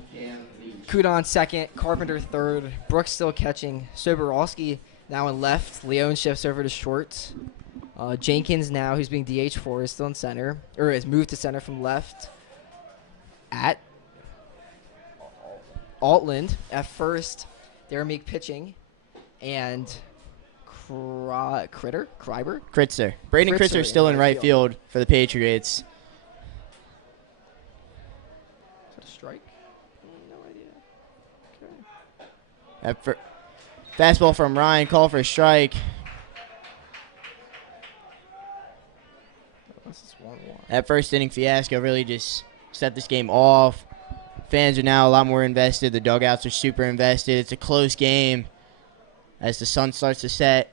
Kudon second, Carpenter third, Brooks still catching. Soborowski now in left. Leon shifts over to short. Jenkins now, who's being DH for, is still in center, or has moved to center from left. At Altland at first, Meek pitching, and Kritzer. Braden Kritzer Kritzer still in right field for the Patriots. Is that a strike? No idea. Okay. Fastball from Ryan, call for a strike. This is 1-1. That first inning fiasco really just set this game off. Fans are now a lot more invested. The dugouts are super invested. It's a close game as the sun starts to set,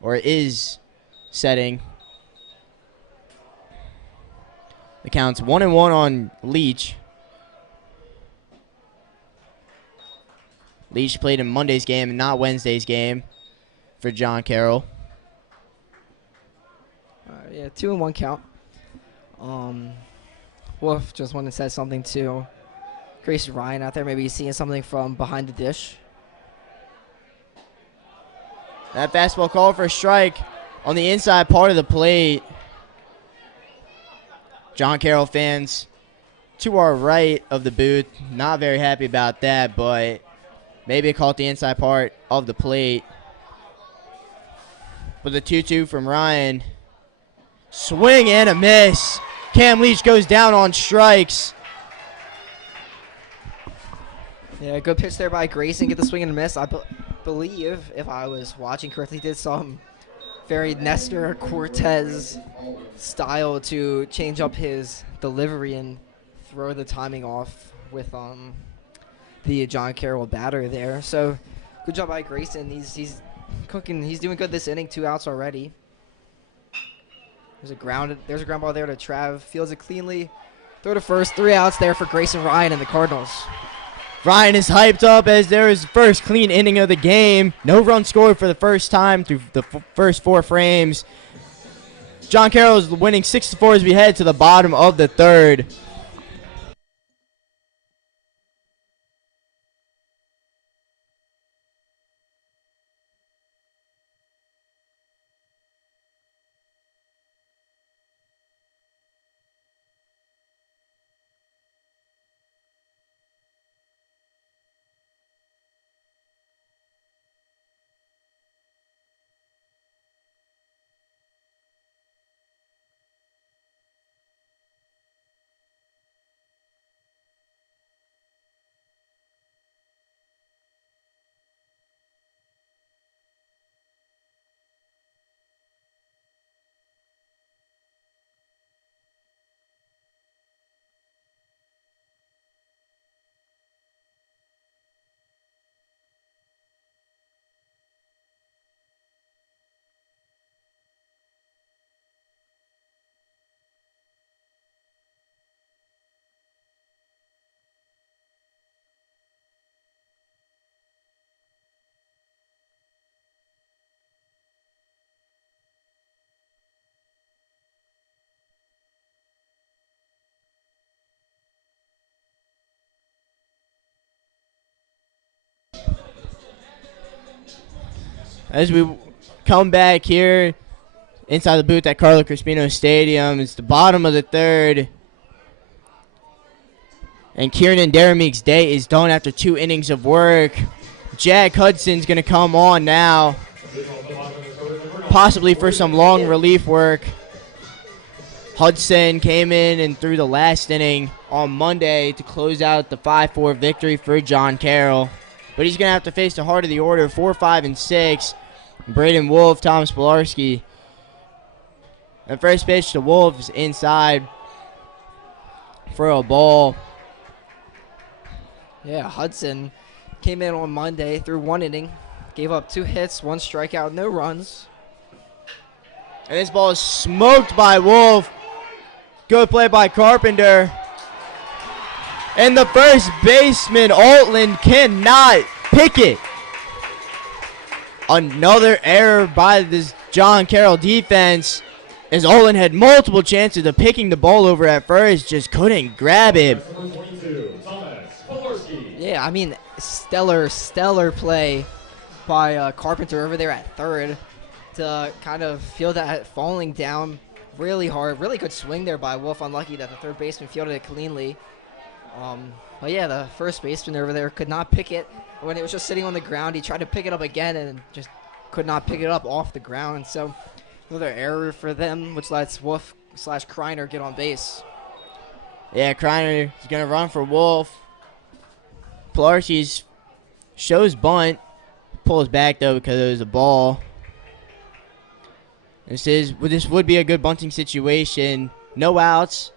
or is setting. The count's 1-1 on Leach. Leach played in Monday's game and not Wednesday's game for John Carroll. Yeah, 2-1 count. Wolf just wanted to say something to Grayson Ryan out there. Maybe he's seeing something from behind the dish. That fastball call for a strike on the inside part of the plate. John Carroll fans to our right of the booth, not very happy about that, but maybe it caught the inside part of the plate. But the 2-2 from Ryan. Swing and a miss. Cam Leach goes down on strikes. Yeah, good pitch there by Grayson. Get the swing and a miss. I believe, if I was watching correctly, did some very Nestor Cortez style to change up his delivery and throw the timing off with the John Carroll batter there. So good job by Grayson. He's cooking. He's doing good this inning. 2 outs already. There's a ground ball there to Trav. Fields it cleanly. Throw to first. 3 outs there for Grayson Ryan and the Cardinals. Ryan is hyped up as there is the first clean inning of the game. No run scored for the first time through the first 4 frames. John Carroll is winning 6-4 as we head to the bottom of the third. As we come back here inside the booth at Carlo Crispino Stadium, it's the bottom of the third. And Kieran Darameek's day is done after 2 innings of work. Jack Hudson's going to come on now, possibly for some long relief work. Hudson came in and threw the last inning on Monday to close out the 5-4 victory for John Carroll. But he's going to have to face the heart of the order, 4, 5, and 6. Braden Wolf, Thomas Pilarski. The first pitch to Wolf is inside for a ball. Yeah, Hudson came in on Monday, threw 1 inning, gave up 2 hits, 1 strikeout, no runs. And this ball is smoked by Wolf. Good play by Carpenter. And the first baseman, Altland, cannot pick it. Another error by this John Carroll defense, as Altland had multiple chances of picking the ball over at first, just couldn't grab it. Yeah, I mean, stellar play by Carpenter over there at third to kind of feel that falling down really hard. Really good swing there by Wolf. Unlucky that the third baseman fielded it cleanly. But yeah, the first baseman over there could not pick it. When it was just sitting on the ground, he tried to pick it up again and just could not pick it up off the ground. So another error for them, which lets Wolf/Kreiner get on base. Yeah, Kreiner is going to run for Wolf. Pilarski shows bunt. Pulls back, though, because it was a ball. This would be a good bunting situation. No outs.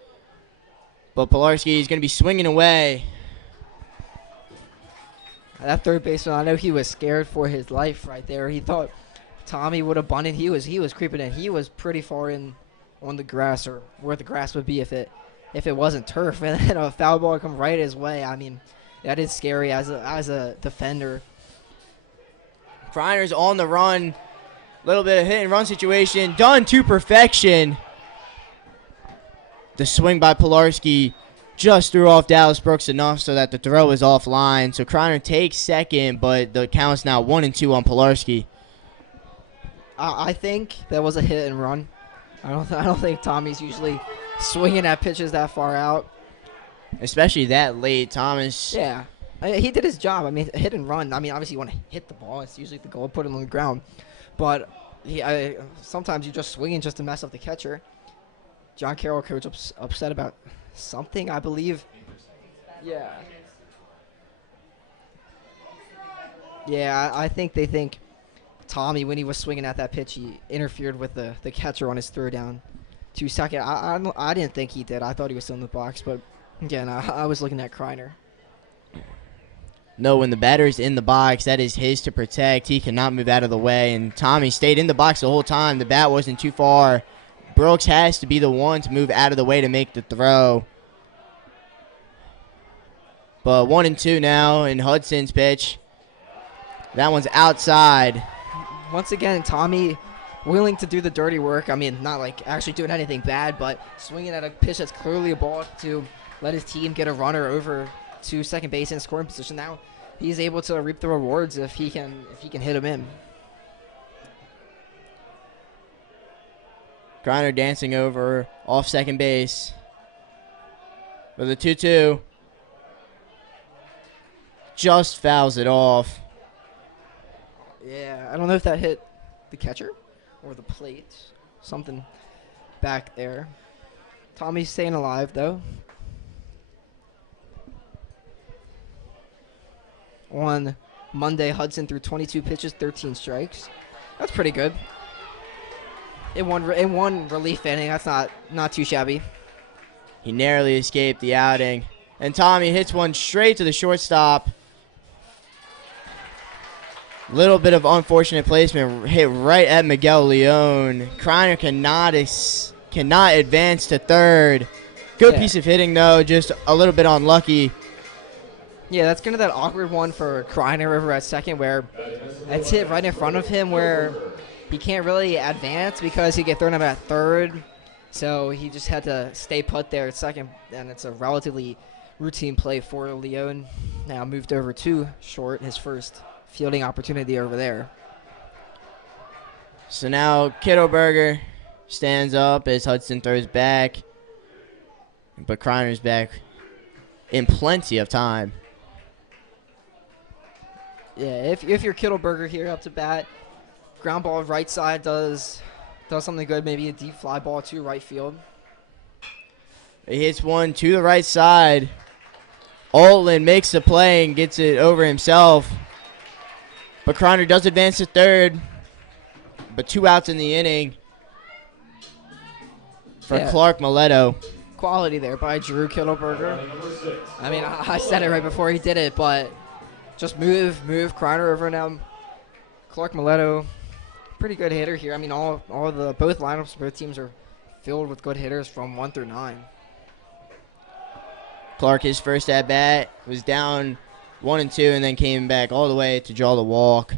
But Pilarski is going to be swinging away. That third baseman, I know he was scared for his life right there. He thought Tommy would have bunted. He was creeping in. He was pretty far in on the grass, or where the grass would be if it wasn't turf, and then a foul ball come right his way. I mean, that is scary as a defender. Kreiner's on the run. Little bit of hit and run situation. Done to perfection. The swing by Pilarski just threw off Dallas Brooks enough so that the throw is offline. So Kreiner takes second, but the count's now 1-2 on Pilarski. I think that was a hit and run. I don't think Tommy's usually swinging at pitches that far out, especially that late. Thomas. Yeah, he did his job. I mean, hit and run. I mean, obviously you want to hit the ball. It's usually the goal, put it on the ground. But sometimes you're just swinging just to mess up the catcher. John Carroll coach upset about something, I believe. Yeah. Yeah, I think they think Tommy, when he was swinging at that pitch, he interfered with the catcher on his throw down to second. I didn't think he did. I thought he was still in the box. But, again, I was looking at Kreiner. No, when the batter's in the box, that is his to protect. He cannot move out of the way. And Tommy stayed in the box the whole time. The bat wasn't too far. Brooks has to be the one to move out of the way to make the throw. But 1-2 now in Hudson's pitch. That one's outside. Once again, Tommy willing to do the dirty work. I mean, not like actually doing anything bad, but swinging at a pitch that's clearly a ball to let his team get a runner over to second base in scoring position. Now he's able to reap the rewards if he can hit him in. Kreiner dancing over off second base with a 2-2. Just fouls it off. Yeah, I don't know if that hit the catcher or the plate. Something back there. Tommy's staying alive, though. On Monday, Hudson threw 22 pitches, 13 strikes. That's pretty good. In one relief inning, that's not too shabby. He narrowly escaped the outing. And Tommy hits one straight to the shortstop. Little bit of unfortunate placement, hit right at Miguel Leon. Kreiner cannot advance to third. Good piece of hitting, though, just a little bit unlucky. Yeah, that's kind of that awkward one for Kreiner over at second, where it's hit right in front of him, where he can't really advance because he get thrown up at third. So he just had to stay put there at second, and it's a relatively routine play for Leon. Now moved over to short, his first fielding opportunity over there. So now Kittleberger stands up as Hudson throws back, but Kreiner's back in plenty of time. Yeah, if you're Kittleberger here up to bat, ground ball right side does something good, maybe a deep fly ball to right field. He hits one to the right side. Olin makes the play and gets it over himself. But Kreiner does advance to third. But 2 outs in the inning for Clark Mileto. Quality there by Drew Kittleberger. I mean, I said it right before he did it, but just move Kreiner over now. Clark Mileto, pretty good hitter here. I mean, both lineups, both teams are filled with good hitters from 1 through 9. Clark, his first at bat, was down 1-2 and then came back all the way to draw the walk.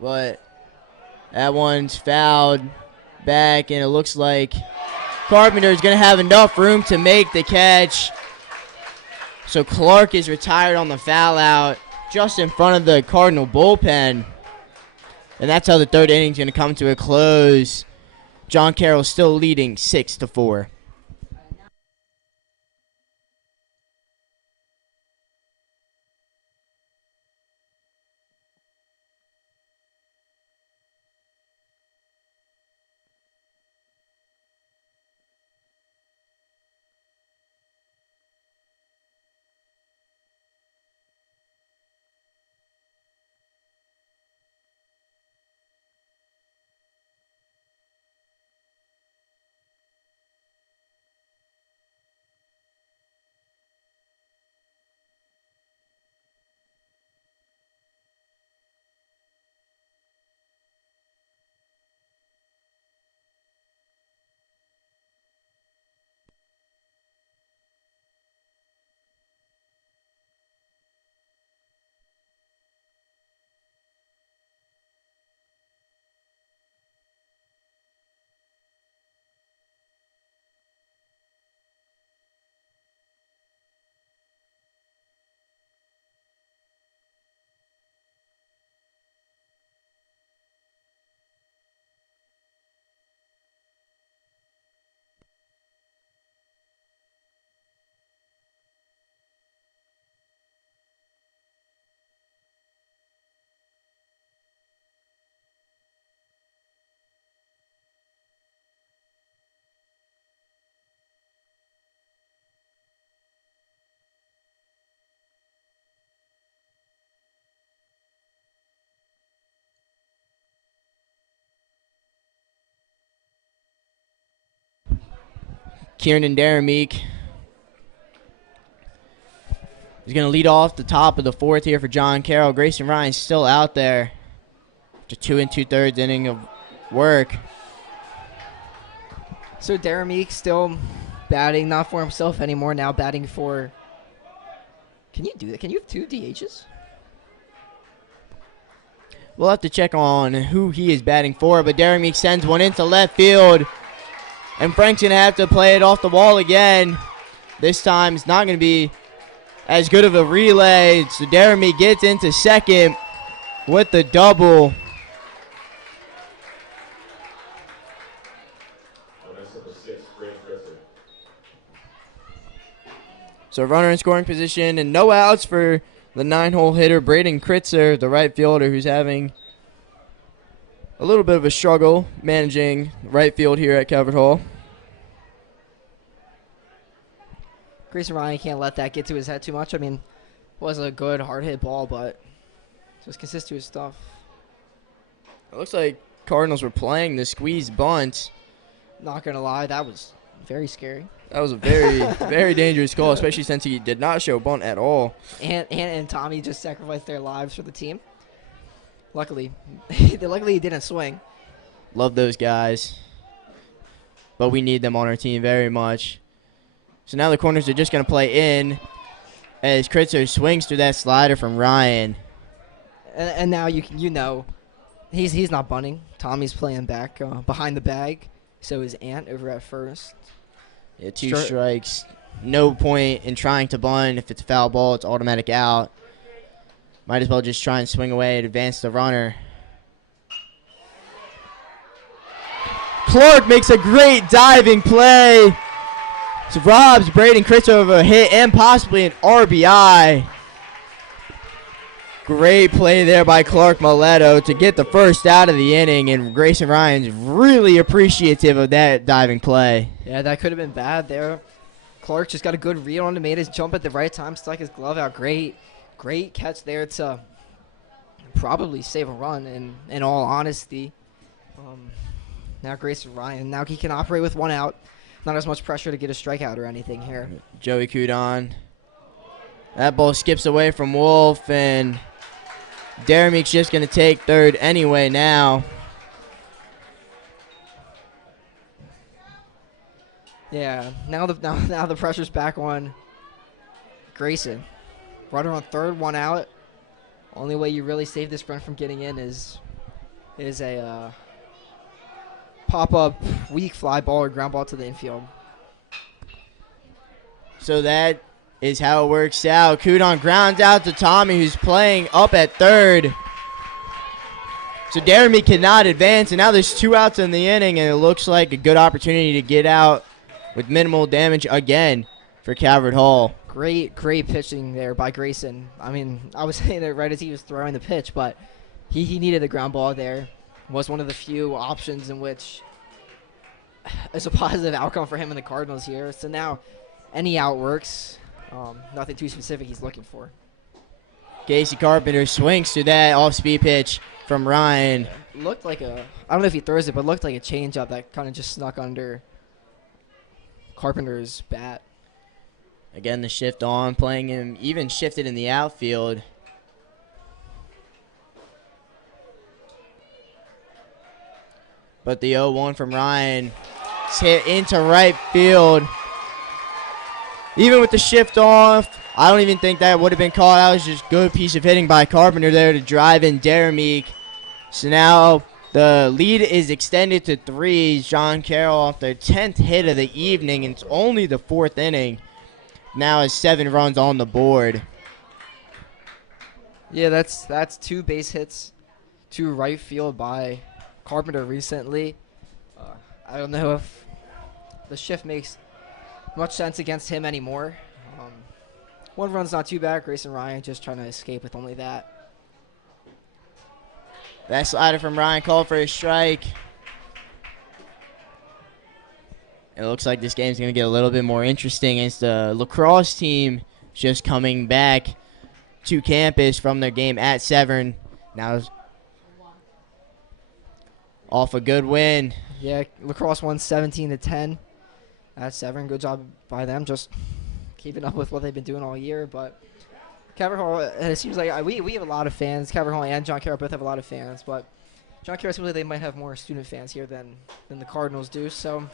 But that one's fouled back, and it looks like Carpenter is going to have enough room to make the catch. So Clark is retired on the foul out just in front of the Cardinal bullpen. And that's how the third inning is going to come to a close. John Carroll still leading 6-4. Kieran Darameek is going to lead off the top of the fourth here for John Carroll. Grayson Ryan's still out there. Just 2 2/3 inning of work. So Darameek still batting, not for himself anymore, now batting for... Can you do that? Can you have 2 DHs? We'll have to check on who he is batting for, but Darameek sends one into left field. And Frank's going to have to play it off the wall again. This time it's not going to be as good of a relay. So Darameek gets into second with the double. So runner in scoring position and no outs for the 9-hole hitter, Braden Kritzer, the right fielder, who's having a little bit of a struggle managing right field here at Calvert Hall. Grayson Ryan can't let that get to his head too much. I mean, it was a good hard hit ball, but just consistent to his stuff. It looks like Cardinals were playing the squeeze bunt. Not going to lie, that was very scary. That was a very, very dangerous call, especially since he did not show bunt at all. And Tommy just sacrificed their lives for the team. Luckily, luckily he didn't swing. Love those guys. But we need them on our team very much. So now the corners are just going to play in as Kritzer swings through that slider from Ryan. And now you know he's not bunting. Tommy's playing back behind the bag. So is Ant over at first. Yeah, 2 strikes. No point in trying to bunt. If it's a foul ball, it's automatic out. Might as well just try and swing away and advance the runner. Clark makes a great diving play. So robs Braden Kritzer of a hit and possibly an RBI. Great play there by Clark Mileto to get the first out of the inning, and Grayson Ryan's really appreciative of that diving play. Yeah, that could have been bad there. Clark just got a good read on him, made his jump at the right time, stuck his glove out. Great catch there to probably save a run, in all honesty. Now Grayson Ryan, now he can operate with one out. Not as much pressure to get a strikeout or anything here. Joey Kudon. That ball skips away from Wolf, and Daramique's just going to take third anyway now. Yeah, now the pressure's back on Grayson. Runner on third, one out. Only way you really save this run from getting in is a pop-up weak fly ball or ground ball to the infield. So that is how it works out. Kudon grounds out to Tommy, who's playing up at third. So Daramique cannot advance, and now there's 2 outs in the inning, and it looks like a good opportunity to get out with minimal damage again for Calvert Hall. Great pitching there by Grayson. I mean, I was saying it right as he was throwing the pitch, but he needed the ground ball there. Was one of the few options in which is a positive outcome for him and the Cardinals here. So now any out works. Nothing too specific he's looking for. Casey Carpenter swings to that off-speed pitch from Ryan. Looked like I don't know if he throws it, but looked like a changeup that kind of just snuck under Carpenter's bat. Again, the shift on, playing him even shifted in the outfield. But the 0-1 from Ryan is hit into right field. Even with the shift off, I don't even think that would have been called. That was just a good piece of hitting by Carpenter there to drive in Daramique. So now the lead is extended to 3. John Carroll off their 10th hit of the evening, and it's only the 4th inning. Now has 7 runs on the board. Yeah, that's 2 base hits to right field by Carpenter recently. I don't know if the shift makes much sense against him anymore. 1 run's not too bad. Grayson Ryan just trying to escape with only that. That slider from Ryan called for a strike. It looks like this game's going to get a little bit more interesting as the lacrosse team just coming back to campus from their game at Severn. Now off a good win. Yeah, lacrosse won 17-10 at Severn. Good job by them, just keeping up with what they've been doing all year. But Calvert Hall, it seems like we have a lot of fans. Calvert Hall and John Carroll both have a lot of fans, but John Carroll seems like they might have more student fans here than the Cardinals do. So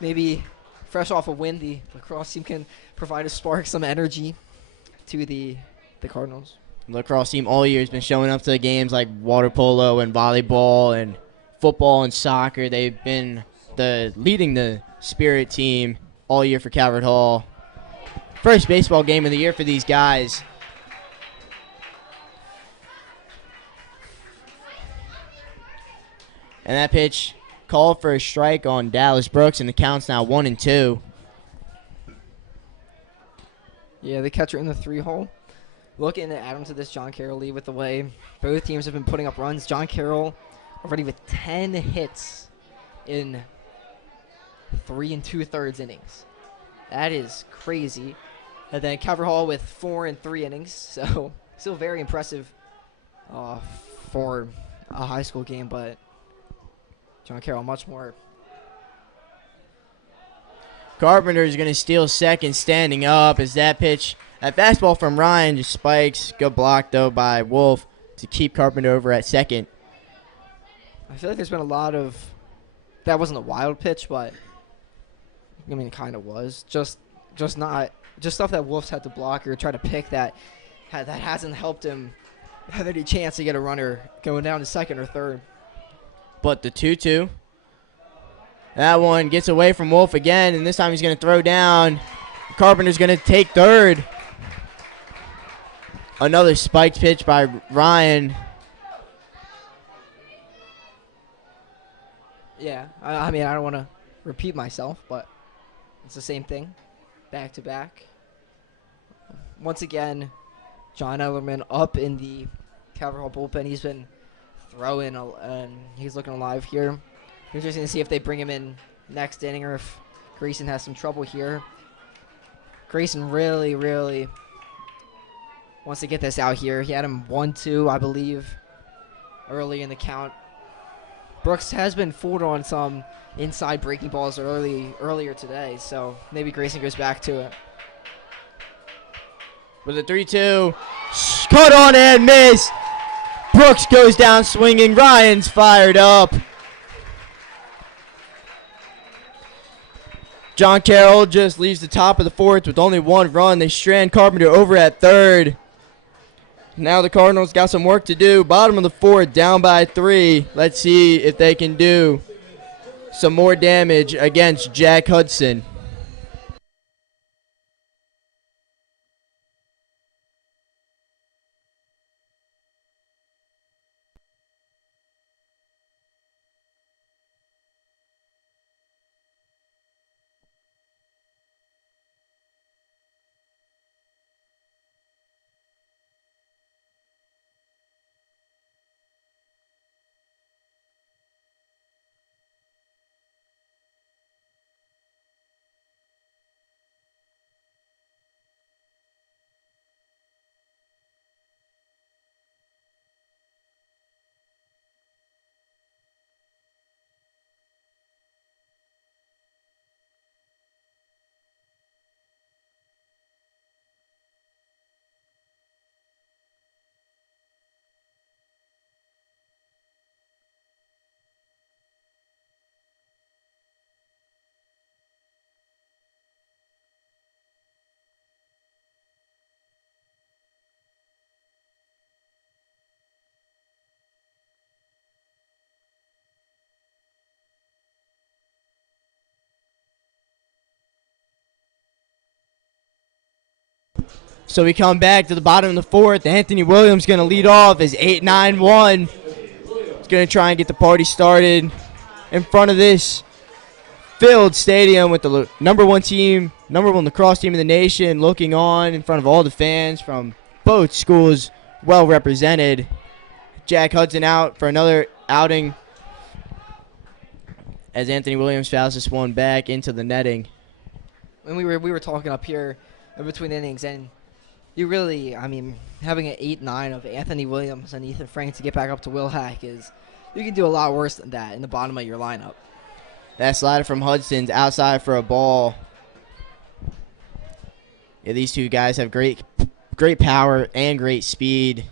maybe fresh off a win, the lacrosse team can provide a spark, some energy to the Cardinals. The lacrosse team all year has been showing up to the games like water polo and volleyball and football and soccer. They've been leading the spirit team all year for Calvert Hall. First baseball game of the year for these guys. And that pitch called for a strike on Dallas Brooks, and the count's now 1-2. Yeah, the catcher in the 3-hole. Looking to add him to this John Carroll lead with the way both teams have been putting up runs. John Carroll already with 10 hits in 3 2/3 innings. That is crazy. And then Calvert Hall with 4 3 innings. So still very impressive for a high school game, but John Carroll much more. Carpenter is going to steal second standing up as that fastball from Ryan just spikes. Good block, though, by Wolf to keep Carpenter over at second. I feel like there's been a lot of – that wasn't a wild pitch, but I mean, it kind of was. Just stuff that Wolf's had to block or try to pick that hasn't helped him have any chance to get a runner going down to second or third. But the 2-2. That one gets away from Wolf again, and this time he's going to throw down. Carpenter's going to take third. Another spiked pitch by Ryan. Yeah, I mean, I don't want to repeat myself, but it's the same thing, back to back. Once again, John Ellerman up in the Calvert Hall bullpen. He's been throwing, and he's looking alive here. Interesting to see if they bring him in next inning or if Grayson has some trouble here. Grayson really, really wants to get this out here. He had him 1-2, I believe, early in the count. Brooks has been fooled on some inside breaking balls earlier today, so maybe Grayson goes back to it. With a 3-2, cut on and miss. Brooks goes down swinging. Ryan's fired up. John Carroll just leaves the top of the fourth with only one run. They strand Carpenter over at third. Now the Cardinals got some work to do. Bottom of the fourth, down by 3. Let's see if they can do some more damage against Jack Hudson. So we come back to the bottom of the fourth. Anthony Williams going to lead off as 8-9-1. He's going to try and get the party started in front of this filled stadium with the number one lacrosse team in the nation looking on in front of all the fans from both schools well represented. Jack Hudson out for another outing as Anthony Williams fouls this one back into the netting. When we were talking up here in between innings, and you really, I mean, having an 8-9 of Anthony Williams and Ethan Frank to get back up to Will Hack is, you can do a lot worse than that in the bottom of your lineup. That slider from Hudson's outside for a ball. Yeah, these two guys have great power and great speed.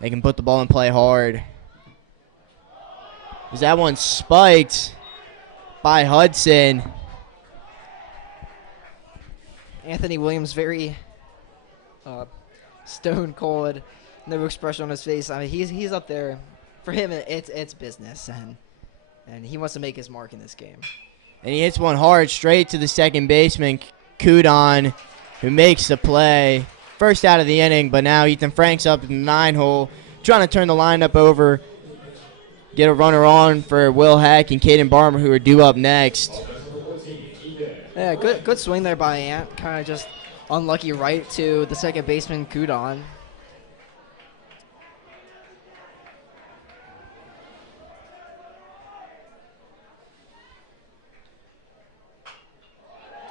They can put the ball in play hard. Is that one spiked by Hudson? Anthony Williams very stone cold, no expression on his face. I mean, he's up there. For him, it's business, and he wants to make his mark in this game. And he hits one hard straight to the second baseman, Kudon, who makes the play. First out of the inning, but now Ethan Frank's up in the 9-hole, trying to turn the lineup over, get a runner on for Will Hack and Caden Barmer, who are due up next. Yeah, good swing there by Ant. Kind of just unlucky right to the second baseman, Kudon.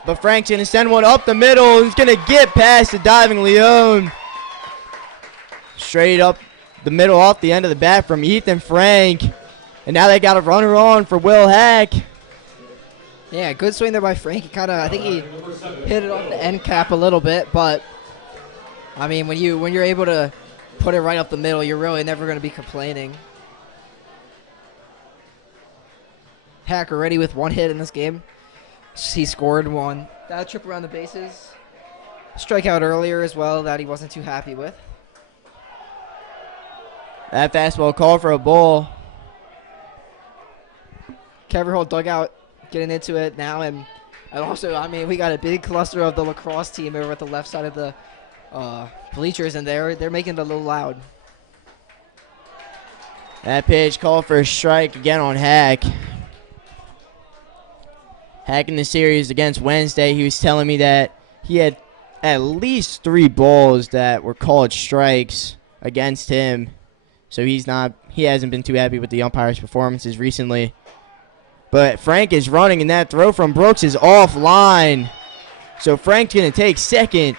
But Frank's going to send one up the middle. He's going to get past the diving Leone. Straight up the middle off the end of the bat from Ethan Frank. And now they got a runner on for Will Hack. Yeah, good swing there by Frank. I think he hit it off the end cap a little bit, but I mean, when you're able to put it right up the middle, you're really never going to be complaining. Hack already with one hit in this game. He scored one. That trip around the bases. Strikeout earlier as well that he wasn't too happy with. That fastball called for a ball. Carroll dugout getting into it now, and also, I mean, we got a big cluster of the lacrosse team over at the left side of the bleachers, and they're making it a little loud. That pitch called for a strike again on Hack. Hack in the series against Wednesday, he was telling me that he had at least 3 balls that were called strikes against him. So he hasn't been too happy with the umpire's performances recently. But Frank is running, and that throw from Brooks is offline. So Frank's going to take second.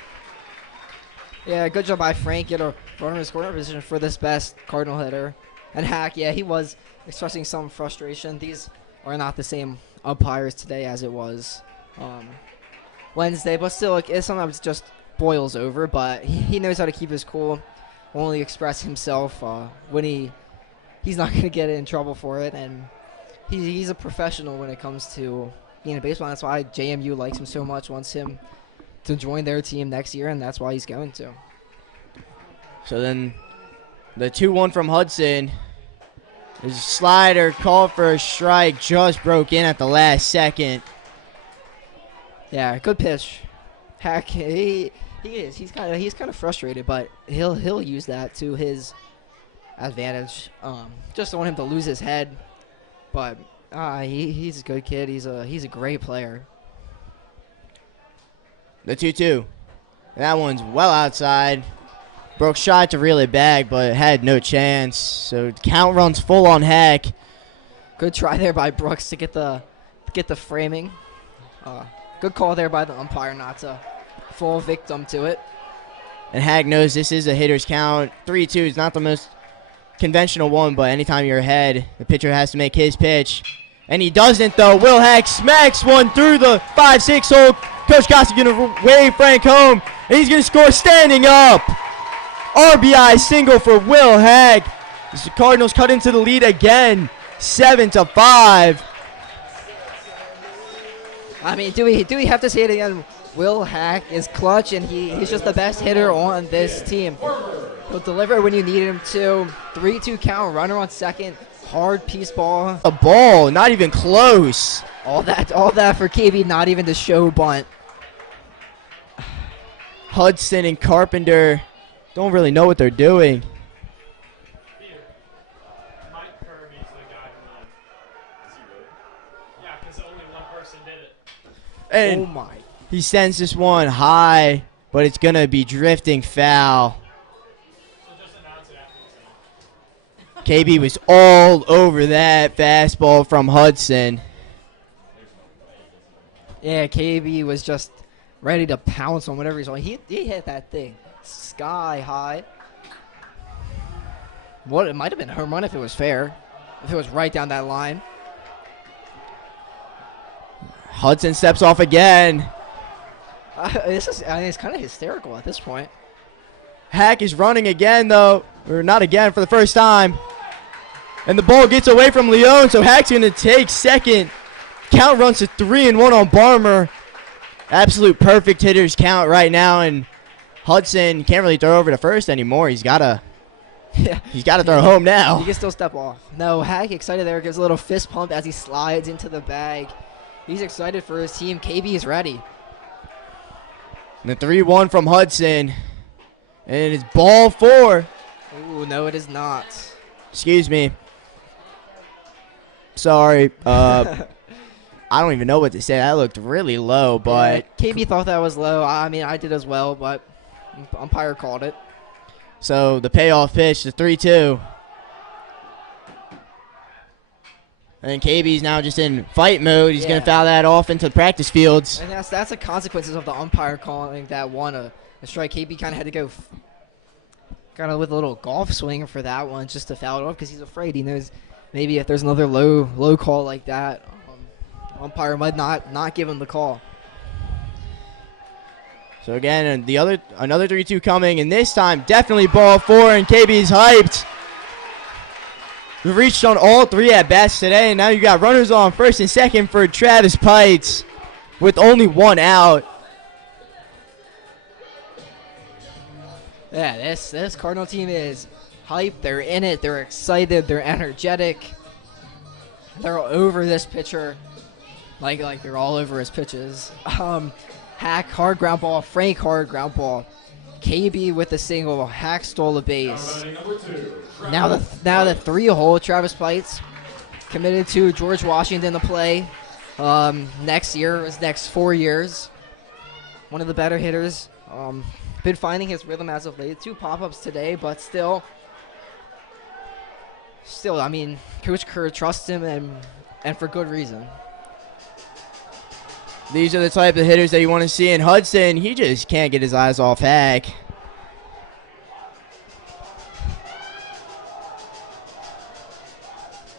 Yeah, good job by Frank. Get a runner in scoring position for this best Cardinal hitter. And Hack, yeah, he was expressing some frustration. These are not the same umpires today as it was Wednesday, but still, it sometimes just boils over. But he knows how to keep his cool, only express himself when he's not going to get in trouble for it. And he's a professional when it comes to being a baseball. That's why JMU likes him so much, wants him to join their team next year, and that's why he's going to. So then the 2-1 from Hudson. His slider called for a strike, just broke in at the last second. Yeah, good pitch. Hack, he's kind of frustrated, but he'll use that to his advantage. Just don't want him to lose his head. But he's a good kid. He's a great player. The 2-2. That one's well outside. Brooks tried to reel it back, but had no chance. So count runs full on Hack. Good try there by Brooks to get the framing. Good call there by the umpire not to fall victim to it. And Hack knows this is a hitter's count. 3-2 is not the most conventional one, but anytime you're ahead, the pitcher has to make his pitch. And he doesn't, though. Will Hack smacks one through the 5-6 hole. Coach Costa going to wave Frank home, and he's going to score standing up. RBI single for Will Hack. The Cardinals cut into the lead again, 7-5. I mean, do we have to say it again? Will Hack is clutch, and he's just the best hitter on this team. He'll deliver when you need him to. 3-2 count, runner on second, hard piece ball. A ball, not even close. All that for KB, not even to show bunt. Hudson and Carpenter don't really know what they're doing. And oh my. He sends this one high, but it's going to be drifting foul. KB was all over that fastball from Hudson. Yeah, KB was just ready to pounce on whatever he's on. He hit that thing sky high. It might have been a home run if it was fair. If it was right down that line. Hudson steps off again. It's kind of hysterical at this point. Hack is running again, though. Or not again, for the first time. And the ball gets away from Leone, so Hack's going to take second. Count runs to 3-1 on Barmer. Absolute perfect hitters count right now, and Hudson can't really throw over to first anymore. He's got to throw home now. He can still step off. No, Hack excited there, gives a little fist pump as he slides into the bag. He's excited for his team. KB is ready. And the 3-1 from Hudson. And it's ball 4. Ooh, no, it is not. Excuse me. Sorry. I don't even know what to say. That looked really low, but... Yeah, KB thought that was low. I mean, I did as well, but umpire called it. So the payoff pitch, the 3-2. And KB's now just in fight mode. He's going to foul that off into the practice fields. And that's the consequences of the umpire calling that one a strike. KB kind of had to go kind of with a little golf swing for that one just to foul it off because he's afraid. He knows maybe if there's another low call like that, umpire might not give him the call. So again, another 3-2 coming, and this time definitely ball 4, and KB's hyped. We've reached on all 3 at-bats today, and now you got runners on first and second for Travis Pites with only 1 out. Yeah, this Cardinal team is hyped. They're in it. They're excited. They're energetic. They're over this pitcher. Like they're all over his pitches. Hack, hard ground ball. Frank, hard ground ball. KB with a single. Hack stole a base. Now the 3-hole. Travis Pites committed to George Washington to play next year. His next 4 years. one of the better hitters. Been finding his rhythm as of late. 2 pop-ups today, but still, I mean, Coach Kerr trusts him, and for good reason. These are the type of hitters that you want to see in Hudson. He just can't get his eyes off Hack.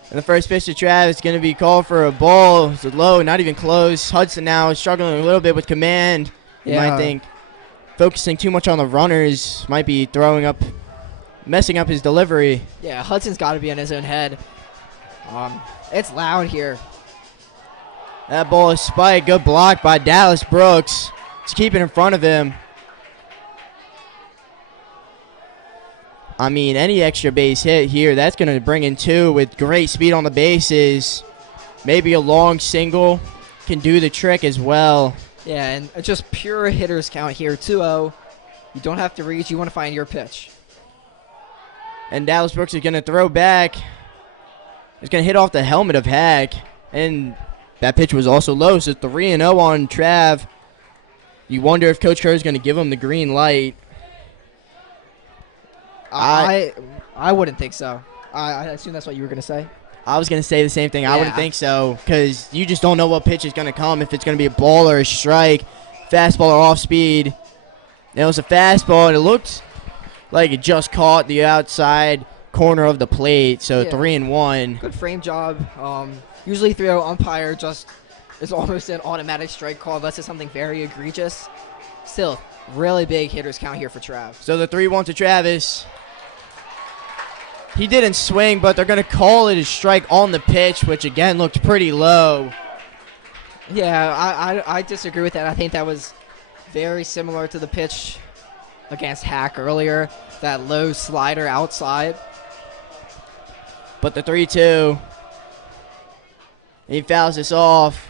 And the first pitch to Travis is going to be called for a ball. It's low, not even close. Hudson now struggling a little bit with command. You might think focusing too much on the runners might be messing up his delivery. Yeah, Hudson's got to be in his own head. It's loud here. That ball is spiked. Good block by Dallas Brooks. Just keep it in front of him. I mean, any extra base hit here, that's going to bring in 2 with great speed on the bases. Maybe a long single can do the trick as well. Yeah, and just pure hitters count here, 2-0. You don't have to reach. You want to find your pitch. And Dallas Brooks is going to throw back. It's going to hit off the helmet of Hack. And that pitch was also low, so 3-0 on Trav. You wonder if Coach Kerr is going to give him the green light. I wouldn't think so. I assume that's what you were going to say. I was going to say the same thing. I wouldn't think so because you just don't know what pitch is going to come, if it's going to be a ball or a strike, fastball or off speed. It was a fastball, and it looked like it just caught the outside corner of the plate, so 3-1. Good frame job. Usually 3-0 umpire just is almost an automatic strike call unless it's something very egregious. Still, really big hitters count here for Trav. So the 3-1 to Travis. He didn't swing, but they're going to call it a strike on the pitch, which again looked pretty low. Yeah, I disagree with that. I think that was very similar to the pitch against Hack earlier, that low slider outside. But the 3-2, he fouls this off.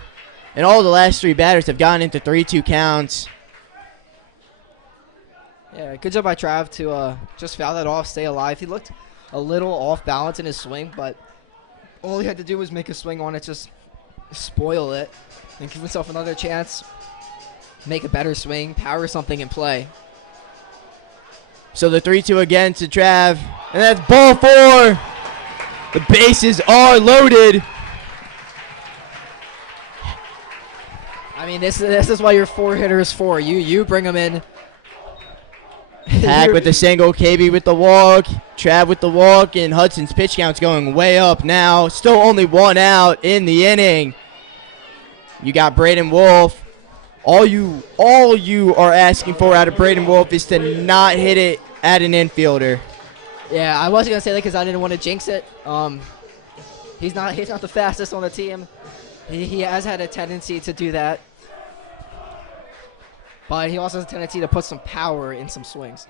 And all the last 3 batters have gotten into 3-2 counts. Yeah, good job by Trav to just foul that off, stay alive. He looked a little off balance in his swing, but all he had to do was make a swing on it, just spoil it, and give himself another chance, make a better swing, power something in play. So the 3-2 again to Trav, and that's ball 4. The bases are loaded. I mean, this is why your 4 hitters for. You bring them in. Hack with the single, KB with the walk, Trav with the walk, and Hudson's pitch count's going way up now. Still only 1 out in the inning. You got Braden Wolf. All you are asking for out of Braden Wolf is to not hit it at an infielder. Yeah, I wasn't gonna say that because I didn't want to jinx it. He's not the fastest on the team. He has had a tendency to do that. But he also has a tendency to put some power in some swings.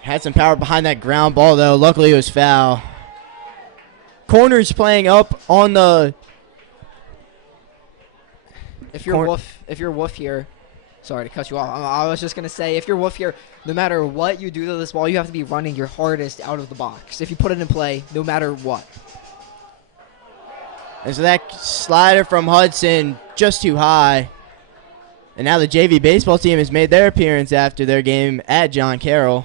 Had some power behind that ground ball, though. Luckily, it was foul. Corner's playing up on the... If you're Wolf here, sorry to cut you off. I was just going to say, if you're Wolf here, no matter what you do to this ball, you have to be running your hardest out of the box. If you put it in play, no matter what. And so that slider from Hudson, just too high. And now the JV baseball team has made their appearance after their game at John Carroll.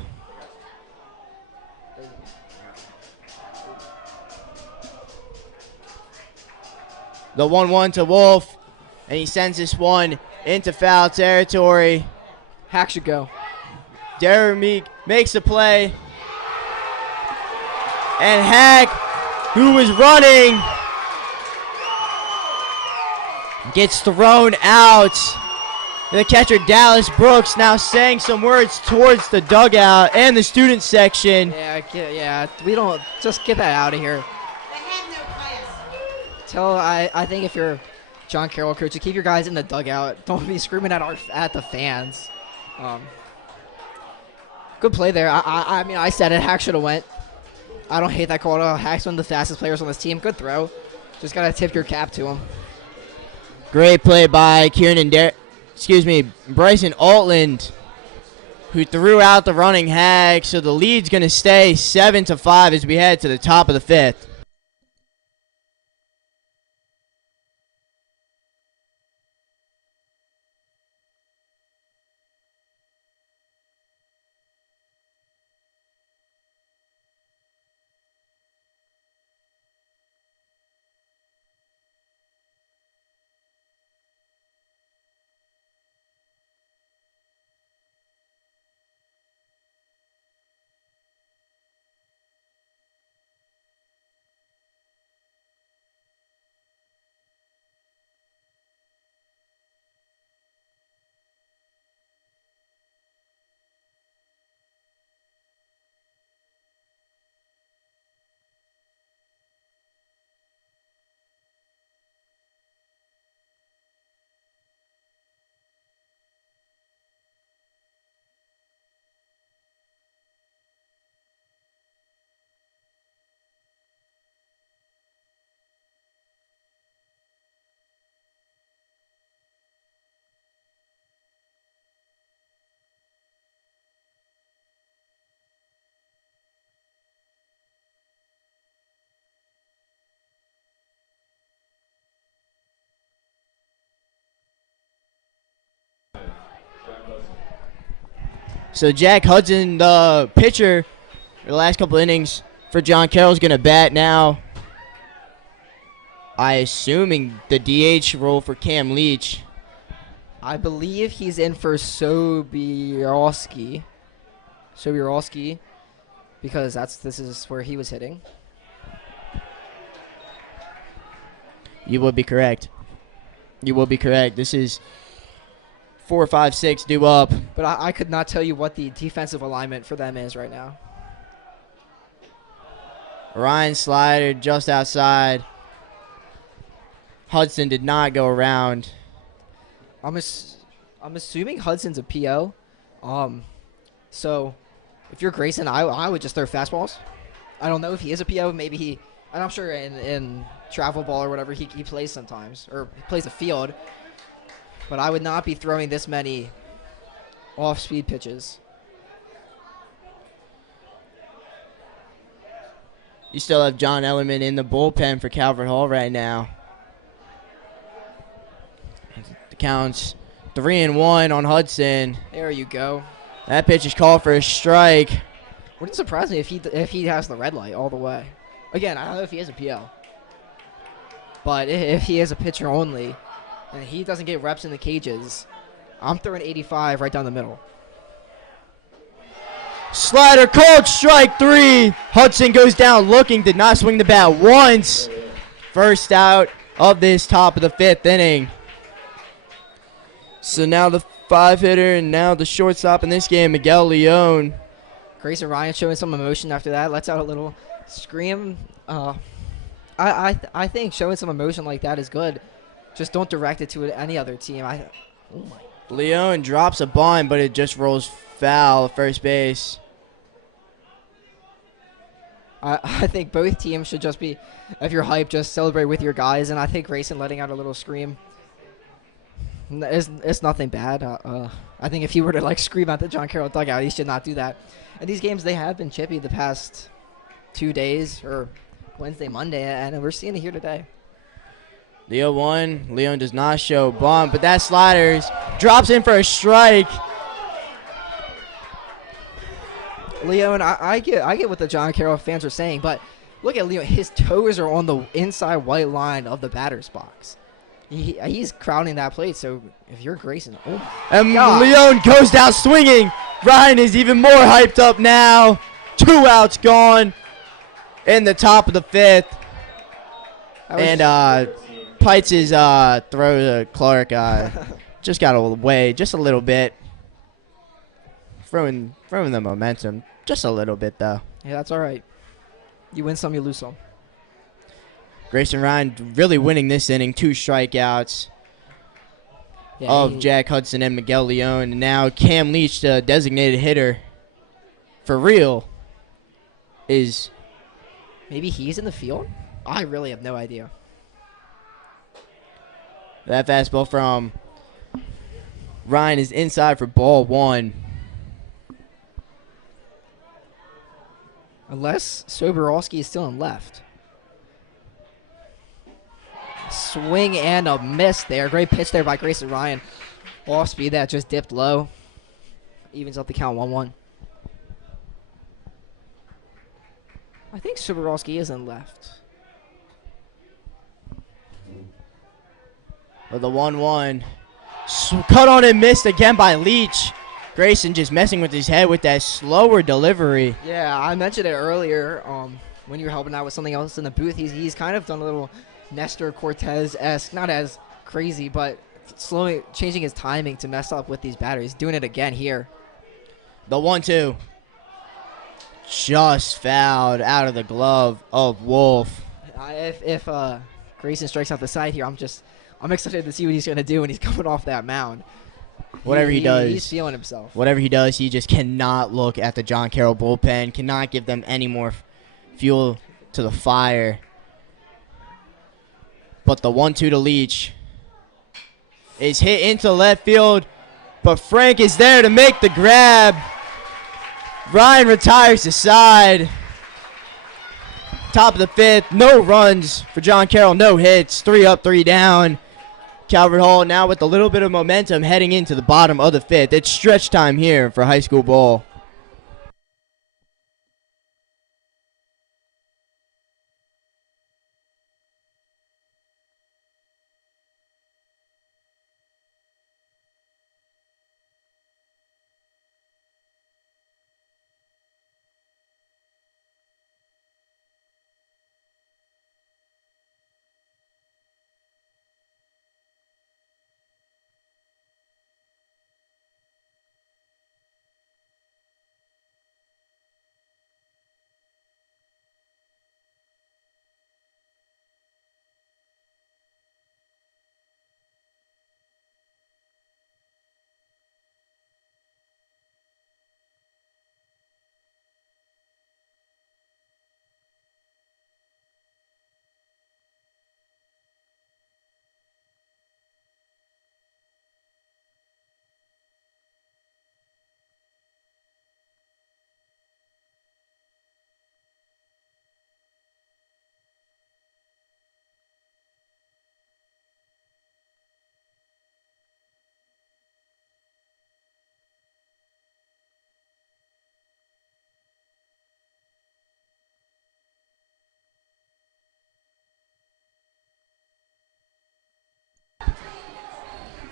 The 1-1 to Wolf, and he sends this one into foul territory. Hack should go. Darren Meek makes the play. And Hack, who was running, gets thrown out. And the catcher, Dallas Brooks, now saying some words towards the dugout and the student section. Yeah, we don't, just get that out of here. I think if you're John Carroll coach, you keep your guys in the dugout. Don't be screaming at the fans. Good play there. I mean, I said it. Hack should have went. I don't hate that call at all. Hack's one of the fastest players on this team. Good throw. Just gotta tip your cap to him. Great play by Bryson Altland, who threw out the running Hack. So the lead's gonna stay 7-5 as we head to the top of the 5th. So Jack Hudson, the pitcher for the last couple innings for John Carroll, is going to bat now. I assuming the DH role for Cam Leach. I believe he's in for Sobierowski. Because this is where he was hitting. You would be correct. This is 4, 5, 6 due up. But I could not tell you what the defensive alignment for them is right now. Ryan slider just outside. Hudson did not go around. I'm assuming Hudson's a PO. So if you're Grayson, I would just throw fastballs. I don't know if he is a PO. Maybe he, and I'm sure in travel ball or whatever he plays sometimes, or he plays the field. But I would not be throwing this many off-speed pitches. You still have John Ellerman in the bullpen for Calvert Hall right now. The count's 3-1 on Hudson. There you go. That pitch is called for a strike. Wouldn't surprise me if he has the red light all the way. Again, I don't know if he is a PO. But if he is a pitcher only, and he doesn't get reps in the cages, I'm throwing 85 right down the middle. Slider called strike 3. Hudson goes down looking, did not swing the bat once. First out of this top of the 5th inning. So now the 5-hitter and now the shortstop in this game, Miguel Leon. Grayson Ryan showing some emotion after that. Lets out a little scream. I think showing some emotion like that is good. Just don't direct it to any other team. Leon drops a bunt, but it just rolls foul at first base. I think both teams should just be, if you're hyped, just celebrate with your guys. And I think Grayson letting out a little scream, it's nothing bad. I think if he were to scream at the John Carroll dugout, he should not do that. And these games, they have been chippy the past 2 days, or Wednesday, Monday, and we're seeing it here today. The 0-1, Leon does not show bunt, but that slider drops in for a strike. Leon, I get what the John Carroll fans are saying, but look at Leon. His toes are on the inside white line of the batter's box. He's crowding that plate, so if you're Grayson, and God. Leon goes down swinging. Ryan is even more hyped up now. 2 outs gone in the top of the 5th. And Pites' throw to Clark just got away just a little bit. Throwing the momentum just a little bit, though. Yeah, that's all right. You win some, you lose some. Grayson Ryan really winning this inning. 2 strikeouts of Jack Hudson and Miguel Leon. And now Cam Leach, the designated hitter for real, is... Maybe he's in the field? I really have no idea. That fastball from Ryan is inside for ball 1. Unless Sobierowski is still in left. Swing and a miss there. Great pitch there by Grayson Ryan. Off speed that just dipped low. Evens up the count 1-1. I think Sobierowski is in left. With the 1-1. Cut on and missed again by Leach. Grayson just messing with his head with that slower delivery. Yeah, I mentioned it earlier when you were helping out with something else in the booth. He's kind of done a little Nestor Cortez-esque, not as crazy, but slowly changing his timing to mess up with these batters. Doing it again here. The 1-2. Just fouled out of the glove of Wolf. If Grayson strikes out the side here, I'm excited to see what he's going to do when he's coming off that mound. Whatever he does. He's feeling himself. Whatever he does, he just cannot look at the John Carroll bullpen, cannot give them any more fuel to the fire. But the 1-2 to Leach is hit into left field, but Frank is there to make the grab. Ryan retires to side. Top of the 5th, no runs for John Carroll, no hits, 3 up, 3 down. Calvert Hall now with a little bit of momentum heading into the bottom of the fifth. It's stretch time here for high school ball.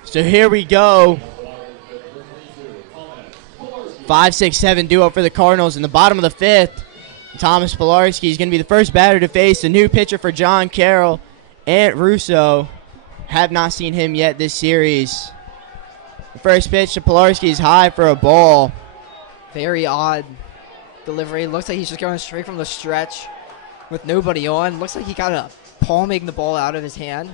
So here we go. 5-6-7 duo for the Cardinals in the bottom of the fifth. Thomas Pilarski is going to be the first batter to face the new pitcher for John Carroll, Ant Russo. Have not seen him yet this series. The first pitch to Pilarski is high for a ball. Very odd delivery. Looks like he's just going straight from the stretch with nobody on. Looks like he got a palming the ball out of his hand.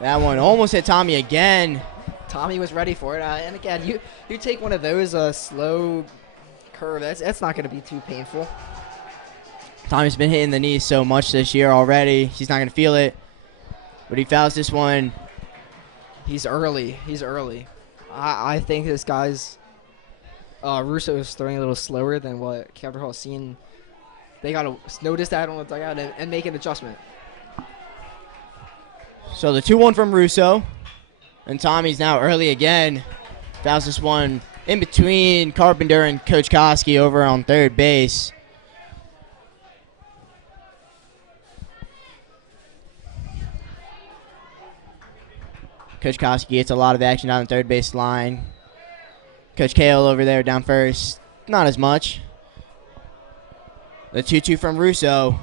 That one almost hit Tommy again. Tommy was ready for it. And again, you take one of those slow curve. That's not going to be too painful. Tommy's been hitting the knees so much this year already. He's not going to feel it. But he fouls this one. He's early. I think this guy's Russo is throwing a little slower than what Calvert Hall's seen. They got to notice that on the dugout and make an adjustment. So the 2-1 from Russo. And Tommy's now early again. Fouls this one in between Carpenter and Coach Koski over on third base. Coach Koski gets a lot of action down the third base line. Coach Carroll over there down first. Not as much. The 2-2 from Russo.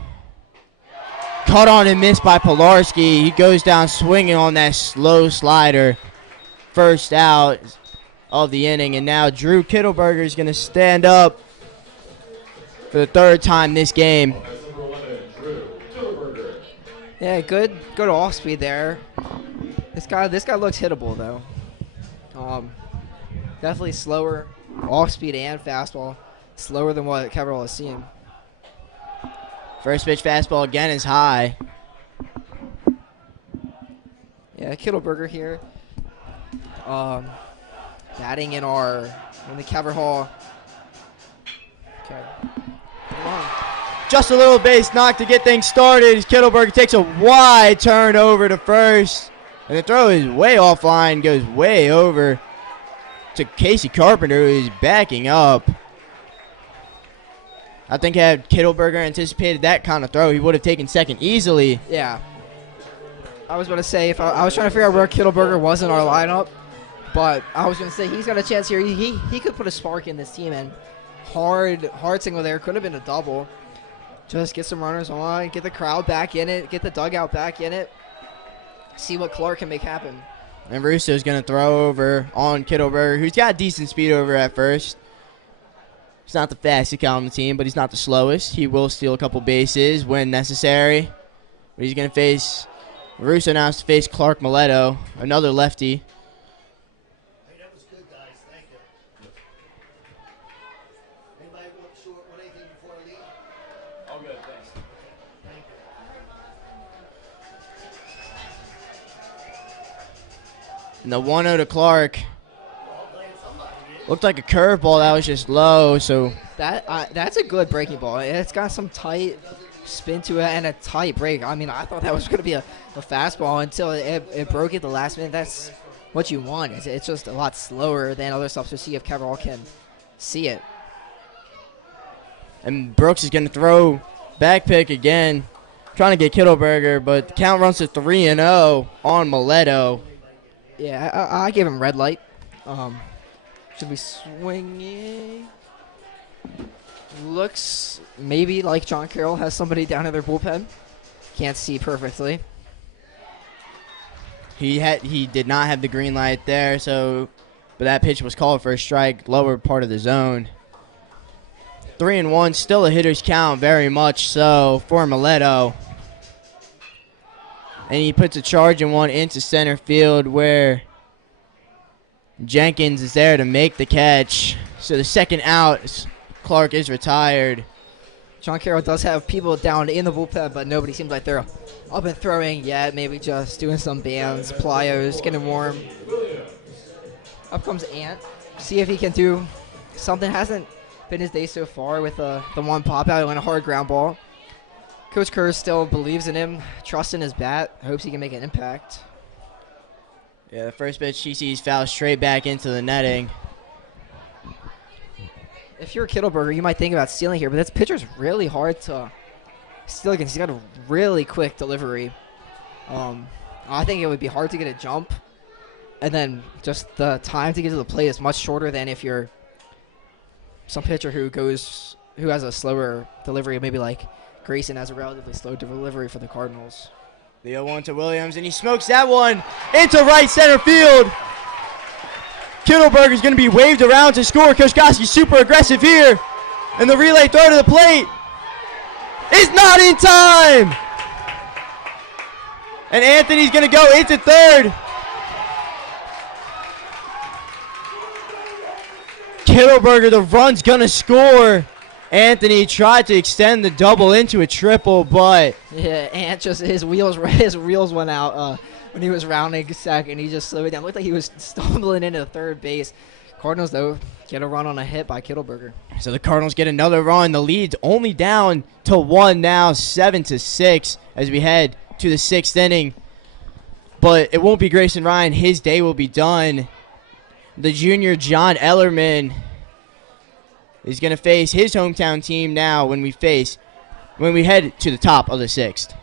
Caught on and missed by Pilarski. He goes down swinging on that slow slider. First out of the inning. And now Drew Kittleberger is going to stand up for the third time this game. Yeah, good off speed there. This guy looks hittable though. Definitely slower off speed and fastball. Slower than what Carroll is seeing. First pitch fastball again is high. Yeah, Kittleberger here. Batting in the Calvert Hall. Okay. Come on. Just a little base knock to get things started. Kittleberger takes a wide turn over to first. And the throw is way offline, goes way over to Casey Carpenter, who is backing up. I think had Kittleberger anticipated that kind of throw, he would have taken second easily. Yeah. I was going to say, if I was trying to figure out where Kittleberger was in our lineup, but I was going to say he's got a chance here. He could put a spark in this team, and hard single there. Could have been a double. Just get some runners on, get the crowd back in it, get the dugout back in it, see what Clark can make happen. And Russo's going to throw over on Kittleberger, who's got decent speed over at first. He's not the fastest guy on the team, but he's not the slowest. He will steal a couple bases when necessary. But he's going to face Russo now has to face Clark Mileto, another lefty. Hey, that was good, guys. Thank you. Anybody want anything before I leave? All good, thanks. Thank you. And the 1-0 to Clark. Looked like a curveball that was just low, so That's a good breaking ball. It's got some tight spin to it and a tight break. I mean, I thought that was going to be a fastball until it broke at the last minute. That's what you want. It's just a lot slower than other stuff to see if Carroll can see it. And Brooks is going to throw back pick again, trying to get Kittleberger, but the count runs to 3-0 on Mileto. Yeah, I gave him red light. Should be swinging. Looks maybe like John Carroll has somebody down in their bullpen. Can't see perfectly. He did not have the green light there, but that pitch was called for a strike, lower part of the zone. 3-1, still a hitter's count, very much so for Mileto. And he puts a charging one into center field where Jenkins is there to make the catch. So the second out, Clark is retired. John Carroll does have people down in the bullpen, but nobody seems like they're up and throwing yet. Maybe just doing some bands, plyos, getting warm. Up comes Ant. See if he can do something. Hasn't been his day so far with the one pop out and a hard ground ball. Coach Kerr still believes in him, trusts in his bat, hopes he can make an impact. Yeah, the first pitch he sees foul straight back into the netting. If you're Kittleberger, you might think about stealing here, but this pitcher's really hard to steal against. He's got a really quick delivery. I think it would be hard to get a jump, and then just the time to get to the plate is much shorter than if you're some pitcher who has a slower delivery, maybe like Grayson has a relatively slow delivery for the Cardinals. The 0-1 to Williams, and he smokes that one into right center field. Kittleberger's going to be waved around to score. Koszkowski's super aggressive here. And the relay throw to the plate is not in time. And Anthony's going to go into third. Kittleberger, the run's going to score. Anthony tried to extend the double into a triple, but yeah, Ant just his wheels went out when he was rounding second. He just slowed it down. Looked like he was stumbling into third base. Cardinals though get a run on a hit by Kittleberger. So the Cardinals get another run. The lead's only down to 1 now, 7-6 as we head to the 6th inning. But it won't be Grayson Ryan. His day will be done. The junior John Ellerman is going to face his hometown team now when we head to the top of the 6th.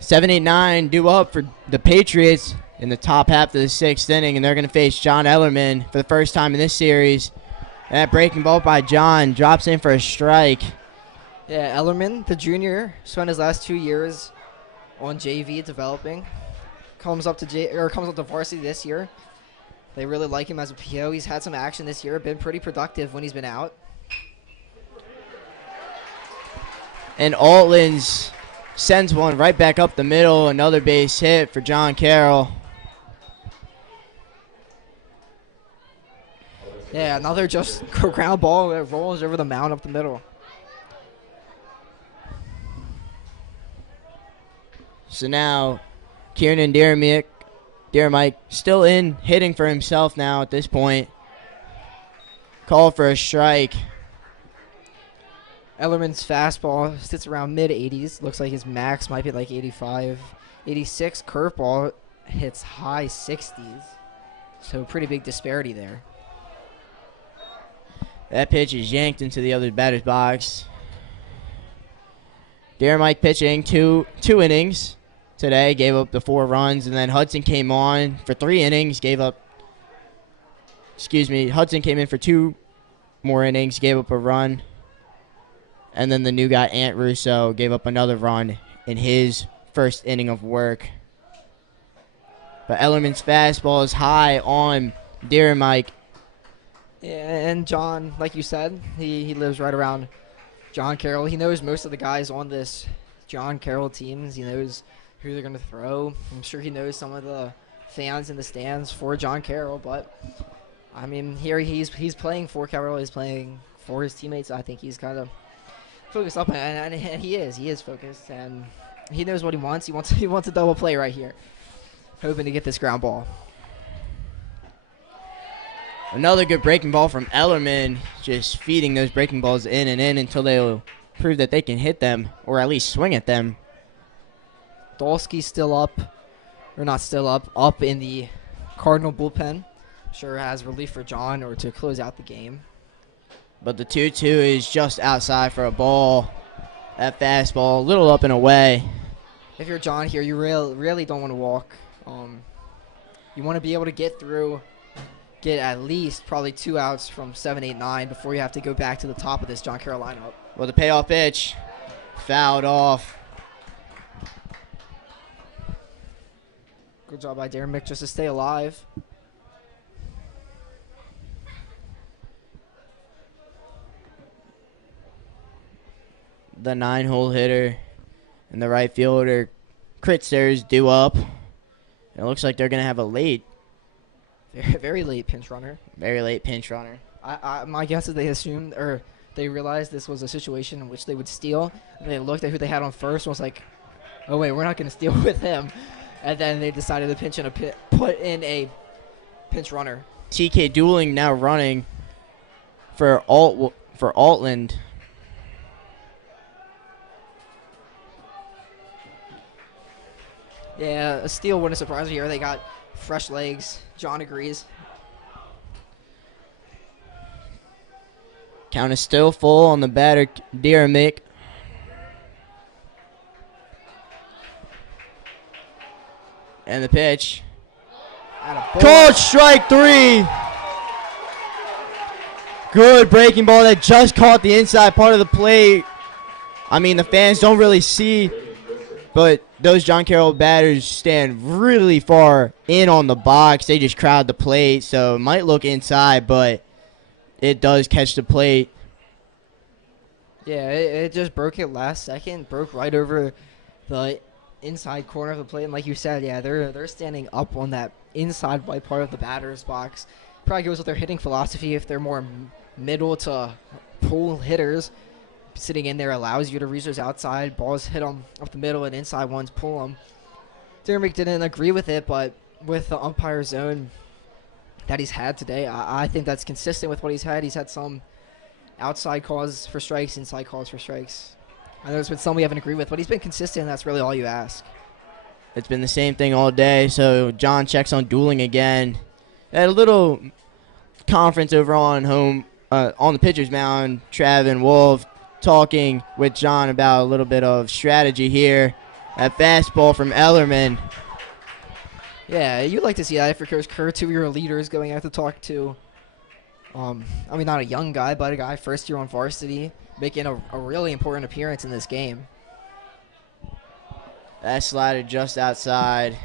Seven, 8, 9 due up for the Patriots in the top half of the 6th inning, and they're going to face John Ellerman for the first time in this series. And that breaking ball by John drops in for a strike. Yeah, Ellerman, the junior, spent his last 2 years on JV developing. Comes up to varsity this year. They really like him as a PO. He's had some action this year, been pretty productive when he's been out. And Altlands sends one right back up the middle. Another base hit for John Carroll. Yeah, another just ground ball that rolls over the mound up the middle. So now Kieran Dearmike still in hitting for himself now at this point. Call for a strike. Ellerman's fastball sits around mid-80s. Looks like his max might be like 85, 86. Curveball hits high 60s. So pretty big disparity there. That pitch is yanked into the other batter's box. Mike pitching two innings today, gave up the 4 runs, and then Hudson came on for 3 innings, Hudson came in for 2 more innings, gave up a run, and then the new guy, Ant Russo, gave up another run in his first inning of work. But Ellerman's fastball is high on Mike. Yeah, and John, like you said, he lives right around John Carroll. He knows most of the guys on this John Carroll teams. He knows who they're going to throw. I'm sure he knows some of the fans in the stands for John Carroll. But, I mean, here he's playing for Carroll. He's playing for his teammates. I think he's kind of focused up, and he is. He is focused, and he knows what he wants. He wants a double play right here, hoping to get this ground ball. Another good breaking ball from Ellerman, just feeding those breaking balls in and in until they'll prove that they can hit them or at least swing at them. Dolsky's still up, or not still up in the Cardinal bullpen. Sure has relief for John or to close out the game. But the 2-2 is just outside for a ball. That fastball, a little up and away. If you're John here, you really don't want to walk. You want to be able to get at least probably 2 outs from 7, 8, 9 before you have to go back to the top of this John Carroll lineup. Well, the payoff pitch fouled off. Good job by Mick just to stay alive. The 9-hole hitter and the right fielder, Kritzers, due up. It looks like they're going to have a very late pinch runner. Very late pinch runner. My guess is they assumed or they realized this was a situation in which they would steal. And they looked at who they had on first and was like, oh, wait, we're not going to steal with him. And then they decided to put in a pinch runner. TK Dueling now running for Altland. Yeah, a steal wouldn't surprise me here. They got fresh legs. John agrees. Count is still full on the batter, Mick. And the pitch. Called strike 3. Good breaking ball that just caught the inside part of the plate. I mean, the fans don't really see, but those John Carroll batters stand really far in on the box. They just crowd the plate, so it might look inside, but it does catch the plate. Yeah, it just broke it last second. Broke right over the inside corner of the plate. And like you said, yeah, they're standing up on that inside white part of the batter's box. Probably goes with their hitting philosophy. If they're more middle to pull hitters, sitting in there allows you to reach those outside. Balls hit them up the middle and inside ones pull them. Dermick didn't agree with it, but with the umpire zone that he's had today, I think that's consistent with what he's had. He's had some outside calls for strikes, inside calls for strikes. I know there's been some we haven't agreed with, but he's been consistent, and that's really all you ask. It's been the same thing all day, so John checks on Dueling again. At a little conference over on the pitcher's mound, Trav and Wolf talking with John about a little bit of strategy here. That fastball from Ellerman. Yeah, you'd like to see that if your Coach Kerr, 2 of your leaders, going out to talk to, not a young guy, but a guy first year on varsity, making a really important appearance in this game. That slider just outside.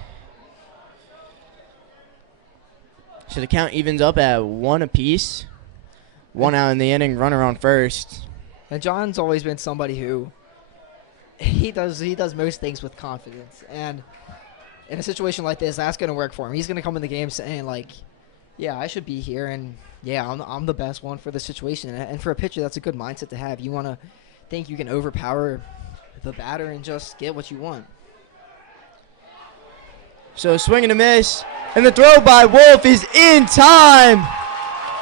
So the count evens up at 1 apiece. 1 out in the inning, runner on first. And John's always been somebody who he does most things with confidence. And in a situation like this, that's going to work for him. He's going to come in the game saying, like, yeah, I should be here, and yeah, I'm the best one for the situation. And for a pitcher, that's a good mindset to have. You want to think you can overpower the batter and just get what you want. So swing and a miss, and the throw by Wolf is in time.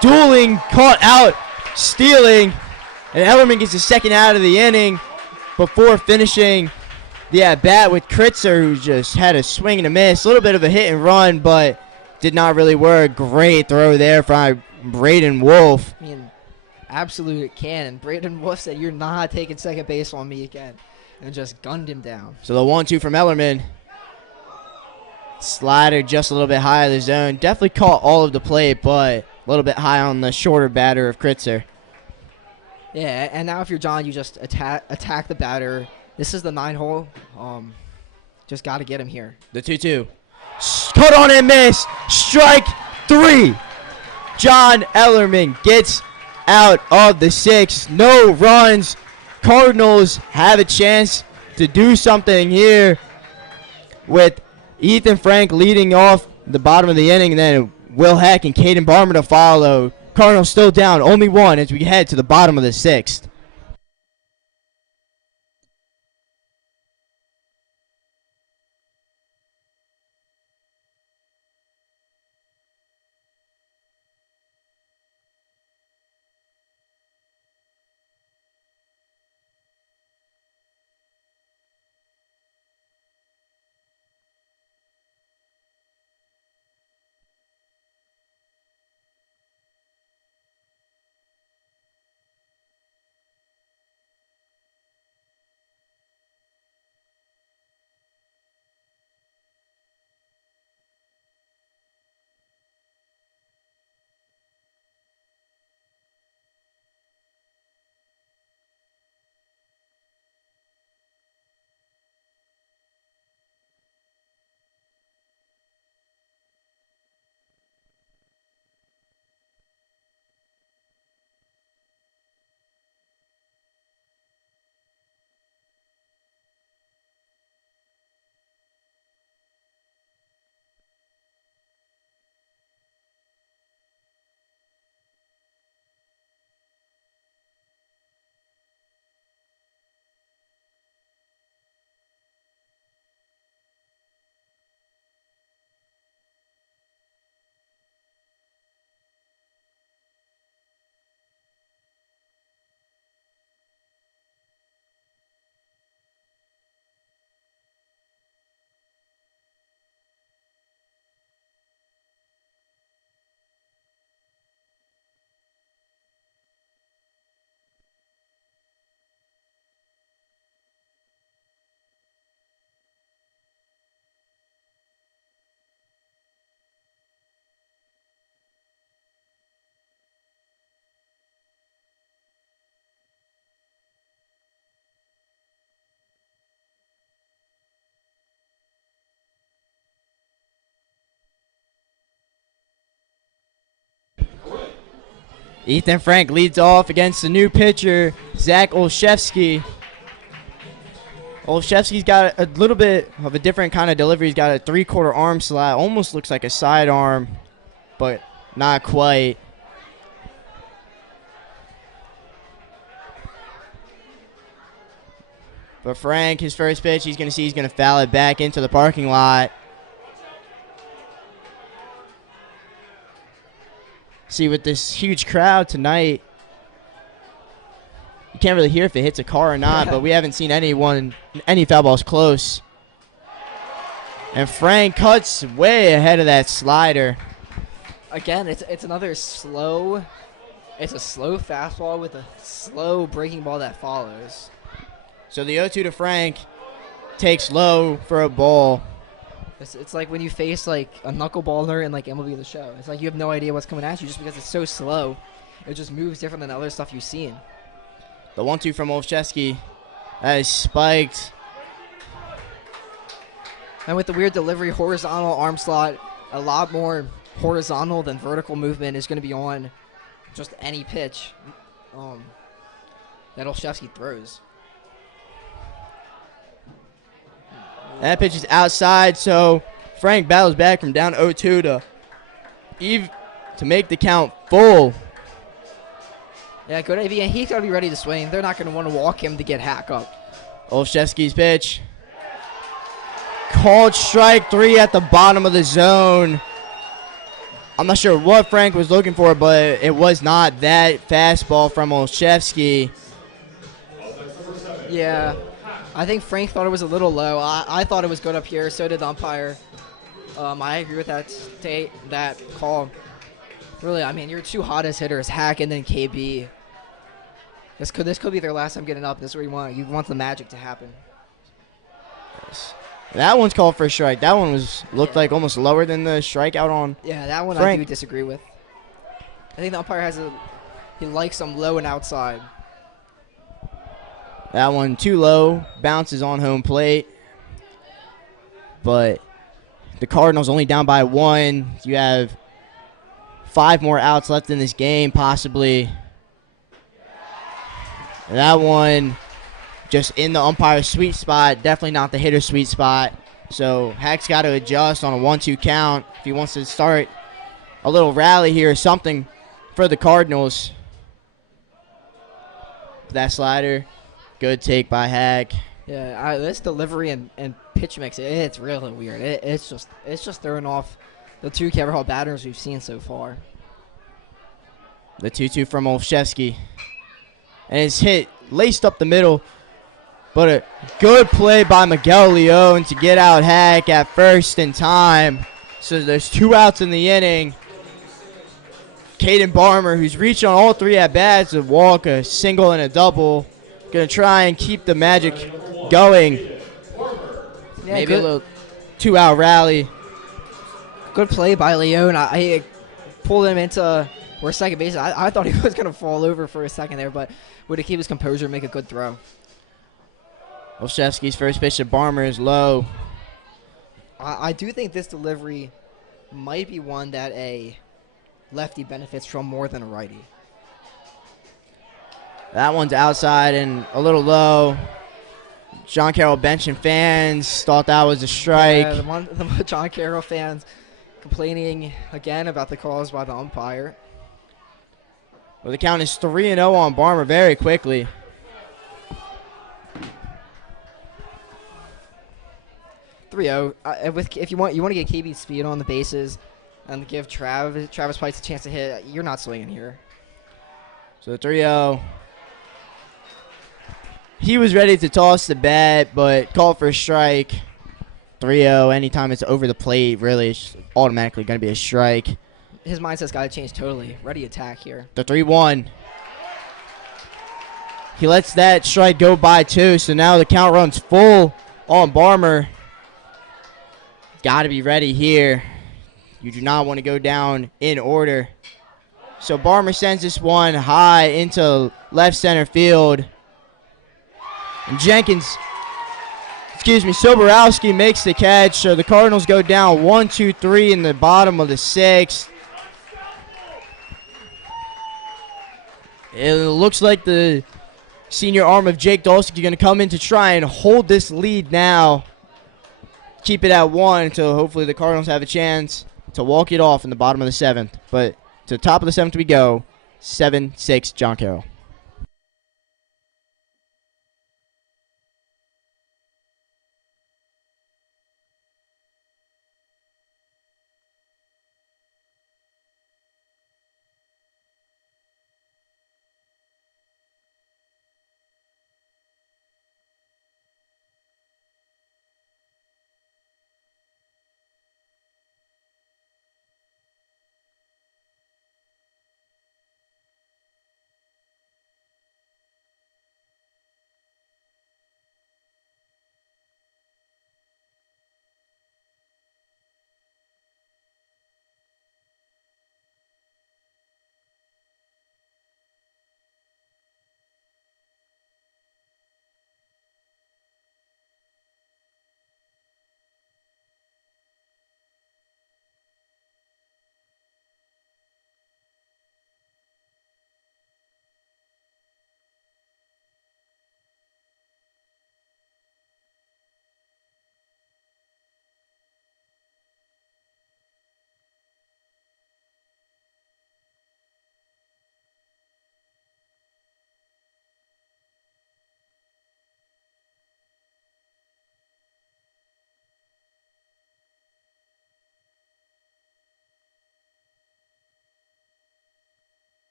Dueling caught out, stealing, and Ellerman gets the second out of the inning before finishing the at-bat with Kritzer, who just had a swing and a miss. A little bit of a hit and run, but did not really work. Great throw there by Braden Wolf. I mean, absolute cannon. Braden Wolf said, "You're not taking second base on me again," and just gunned him down. So the 1-2 from Ellerman. Slider just a little bit high of the zone. Definitely caught all of the plate, but a little bit high on the shorter batter of Kritzer. Yeah, and now if you're John, you just attack the batter. This is the 9-hole. Just got to get him here. The 2-2. Cut on and miss. Strike 3. John Ellerman gets out of the 6th. No runs. Cardinals have a chance to do something here with Ethan Frank leading off the bottom of the inning, and then Will Heck and Caden Barmer to follow. Cardinals still down only 1 as we head to the bottom of the 6th. Ethan Frank leads off against the new pitcher, Zach Olszewski. Olszewski's got a little bit of a different kind of delivery. He's got a 3/4 arm slide. Almost looks like a sidearm, but not quite. But Frank, his first pitch, he's going to foul it back into the parking lot. See, with this huge crowd tonight, you can't really hear if it hits a car or not, but we haven't seen any foul balls close. And Frank cuts way ahead of that slider. Again, it's another slow. It's a slow fastball with a slow breaking ball that follows. So the 0-2 to Frank takes low for a ball. It's like when you face like a knuckleballer in like MLB The Show. It's like you have no idea what's coming at you just because it's so slow. It just moves different than other stuff you've seen. The 1-2 from Olszewski. That is spiked. And with the weird delivery, horizontal arm slot, a lot more horizontal than vertical movement is going to be on just any pitch that Olszewski throws. That pitch is outside, so Frank battles back from down 0-2 to make the count full. Yeah, good idea. He's got to be ready to swing. They're not going to want to walk him to get hack up. Olszewski's pitch. Called strike 3 at the bottom of the zone. I'm not sure what Frank was looking for, but it was not that fastball from Olszewski. Yeah, I think Frank thought it was a little low. I thought it was good up here. So did the umpire. I agree with that call. Really, I mean, your two hottest hitters, Hack and then KB. This could be their last time getting up. This is what you want. You want the magic to happen. That one's called for a strike. That one looked Yeah. like almost lower than the strikeout on. Yeah, that one I Frank. do disagree with. I think the umpire he likes them low and outside. That one too low, bounces on home plate. But the Cardinals only down by 1. You have 5 more outs left in this game, possibly. And that one just in the umpire's sweet spot, definitely not the hitter's sweet spot. So Hack's got to adjust on a 1-2 count if he wants to start a little rally here or something for the Cardinals. That slider, good take by Hack. Yeah, this delivery and pitch mix, it's really weird. It's just throwing off the two Carroll batters we've seen so far. The 2-2 from Olszewski. And it's hit, laced up the middle. But a good play by Miguel Leon to get out Hack at first in time. So there's 2 outs in the inning. Caden Barmer, who's reached on all 3 at-bats, a walk, a single, and a double. Going to try and keep the magic going. Yeah, Maybe a little 2-out rally. Good play by Leon. I pulled him into where second base. I thought he was going to fall over for a second there, but would have keep his composure and make a good throw. Olszewski's first pitch to Barmer is low. I do think this delivery might be one that a lefty benefits from more than a righty. That one's outside and a little low. John Carroll bench and fans thought that was a strike. Yeah, the John Carroll fans complaining again about the calls by the umpire. Well, the count is 3-0 on Barmer very quickly. If you want to get KB's speed on the bases and give Travis Pites a chance to hit, you're not swinging here. So 3-0. He was ready to toss the bat, but called for a strike. 3-0. Anytime it's over the plate, really, it's automatically going to be a strike. His mindset's got to change totally. Ready attack here. The 3-1. He lets that strike go by 2, so now the count runs full on Barmer. Got to be ready here. You do not want to go down in order. So Barmer sends this one high into left center field. And Soborowski makes the catch. So the Cardinals go down 1-2-3 in the bottom of the 6th. It looks like the senior arm of Jake Dulcich is going to come in to try and hold this lead now. Keep it at 1 until hopefully the Cardinals have a chance to walk it off in the bottom of the 7th. But to the top of the 7th we go. 7-6 John Carroll.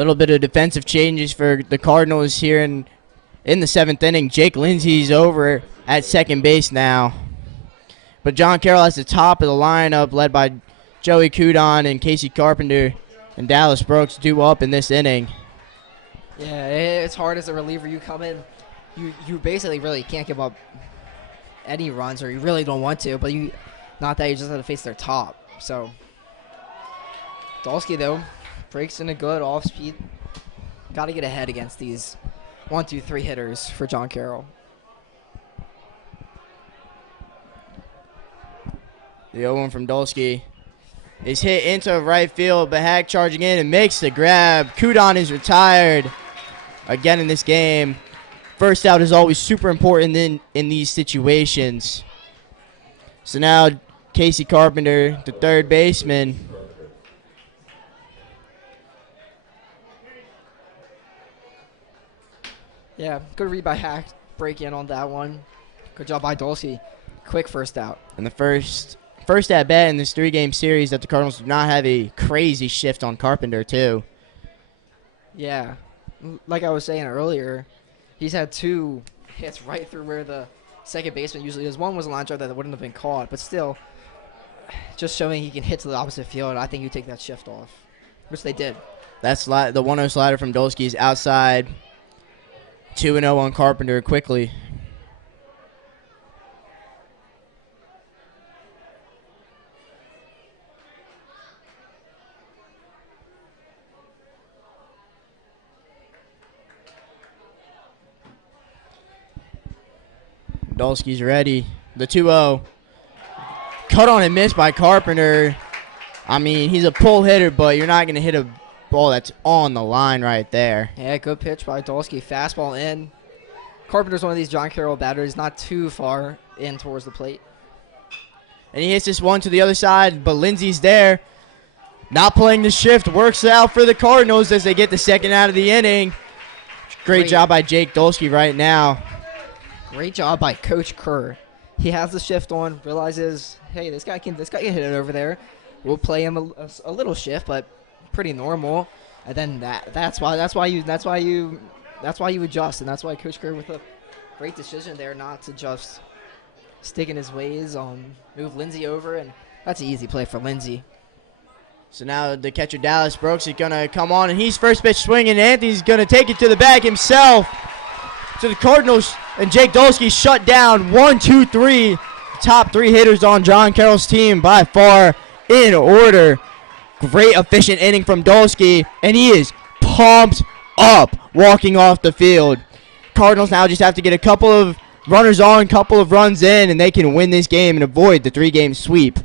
Little bit of defensive changes for the Cardinals here in the 7th inning. Jake Lindsey's over at second base now. But John Carroll has the top of the lineup, led by Joey Cudon and Casey Carpenter and Dallas Brooks due up in this inning. Yeah, it's hard as a reliever. You come in, you basically really can't give up any runs, or you really don't want to, but not that you just have to face their top. So Dolsky, though, breaks in a good off speed. Got to get ahead against these 1, 2, 3 hitters for John Carroll. The 0-1 from Dolsky is hit into right field, but Hack charging in and makes the grab. Cudon is retired again in this game. First out is always super important in these situations. So now Casey Carpenter, the third baseman. Yeah, good read by Hack. Break in on that one. Good job by Dolsky. Quick first out. And the first at bat in this 3-game series that the Cardinals do not have a crazy shift on Carpenter too. Yeah, like I was saying earlier, he's had 2 hits right through where the second baseman usually is. One was a line drive that wouldn't have been caught, but still, just showing he can hit to the opposite field. I think you take that shift off, which they did. That's the 1-0 slider from Dolsky is outside. 2-0 on Carpenter quickly. Dolsky's ready. The 2-0. Cut on and missed by Carpenter. I mean, he's a pull hitter, but you're not going to hit a ball that's on the line right there. Yeah, good pitch by Dolsky. Fastball in. Carpenter's one of these John Carroll batters, not too far in towards the plate. And he hits this one to the other side, but Lindsey's there. Not playing the shift. Works out for the Cardinals as they get the second out of the inning. Great job by Jake Dolsky right now. Great job by Coach Kerr. He has the shift on, realizes, hey, this guy can hit it over there. We'll play him a little shift, but pretty normal. And then that's why you adjust, and that's why Coach Kerr with a great decision there not to just stick in his ways, move Lindsey over, and that's an easy play for Lindsey. So now the catcher Dallas Brooks is gonna come on, and he's first pitch swinging. Anthony's gonna take it to the bag himself. To the Cardinals, and Jake Dolsky shut down 1, 2, 3. Top 3 hitters on John Carroll's team by far in order. Great efficient inning from Dolsky, and he is pumped up walking off the field. Cardinals now just have to get a couple of runners on, couple of runs in, and they can win this game and avoid the 3-game sweep.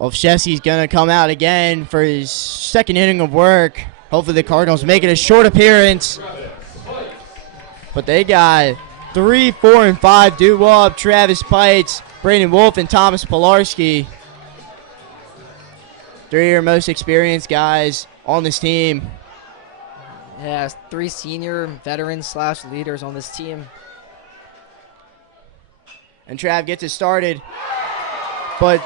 Olszewski's going to come out again for his second inning of work. Hopefully the Cardinals make it a short appearance. But they got 3, 4, and 5 due up. Travis Pites, Brandon Wolf, and Thomas Pilarski. 3 of your most experienced guys on this team. Yeah, 3 senior veterans slash leaders on this team. And Trav gets it started. But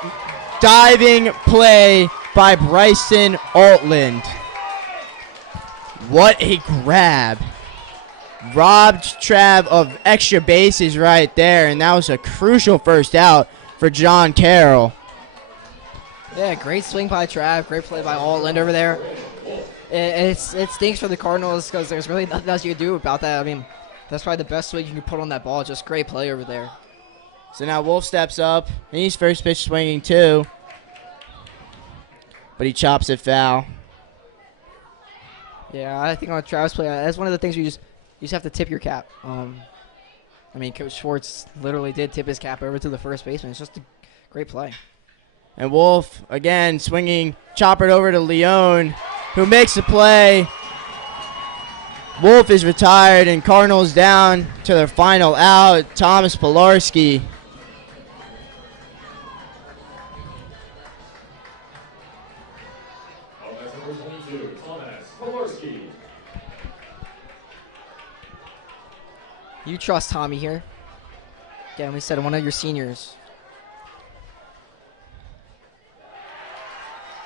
diving play by Bryson Altland. What a grab. Robbed Trav of extra bases right there, and that was a crucial first out for John Carroll. Yeah, great swing by Trav, great play by Altland over there. It stinks for the Cardinals because there's really nothing else you can do about that. I mean, that's probably the best swing you can put on that ball. Just great play over there. So now Wolf steps up, and he's first pitch swinging too. But he chops it foul. Yeah, I think on Trav's play, that's one of the things you just have to tip your cap. I mean, Coach Schwartz literally did tip his cap over to the first baseman. It's just a great play. And Wolf, again, swinging, chopper it over to Leone, who makes the play. Wolf is retired, and Cardinals down to their final out, Thomas Pilarski. Number 22, Thomas Polarski. You trust Tommy here. Again, we said one of your seniors.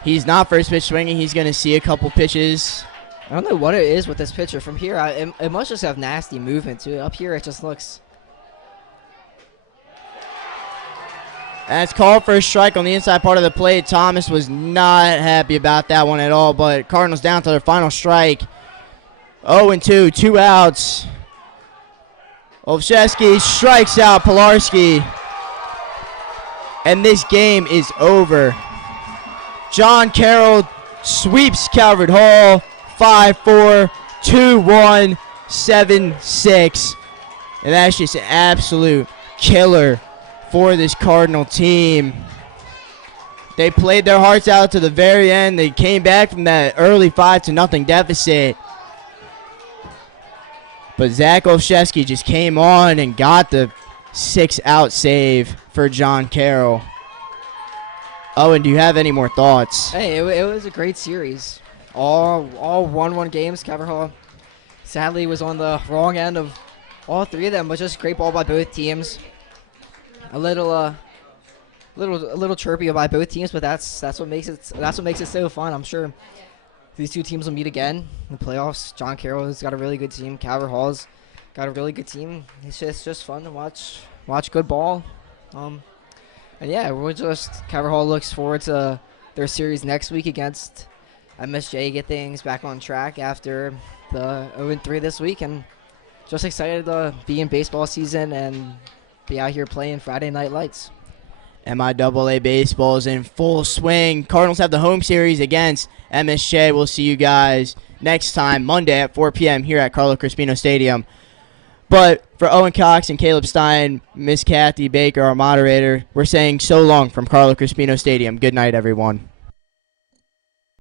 He's not first pitch swinging. He's going to see a couple pitches. I don't know what it is with this pitcher. From here, it must just have nasty movement, too. Up here, it just looks... That's called for a strike on the inside part of the plate. Thomas was not happy about that one at all, but Cardinals down to their final strike. 0-2, 2 outs. Olszewski strikes out Pilarski. And this game is over. John Carroll sweeps Calvert Hall 5-4, 2-1, 7-6. And that's just an absolute killer for this Cardinal team. They played their hearts out to the very end. They came back from that early 5-0 deficit. But Zach Olszewski just came on and got the 6-out save for John Carroll. Owen, do you have any more thoughts? Hey, it was a great series. All 1-1 games. Calvert Hall sadly was on the wrong end of all 3 of them, but just great ball by both teams. A little chirpy by both teams, but that's what makes it so fun. I'm sure these 2 teams will meet again in the playoffs. John Carroll has got a really good team. Calvert Hall's got a really good team. It's just fun to watch good ball. And yeah, Calvert Hall looks forward to their series next week against MSJ. Get things back on track after the 0-3 this week, and just excited to be in baseball season and be out here playing Friday Night Lights. MIAA baseball is in full swing. Cardinals have the home series against MSJ. We'll see you guys next time, Monday at 4 p.m. here at Carlo Crispino Stadium. But for Owen Cox and Caleb Stein, Miss Kathy Baker, our moderator, we're saying so long from Carlo Crispino Stadium. Good night, everyone.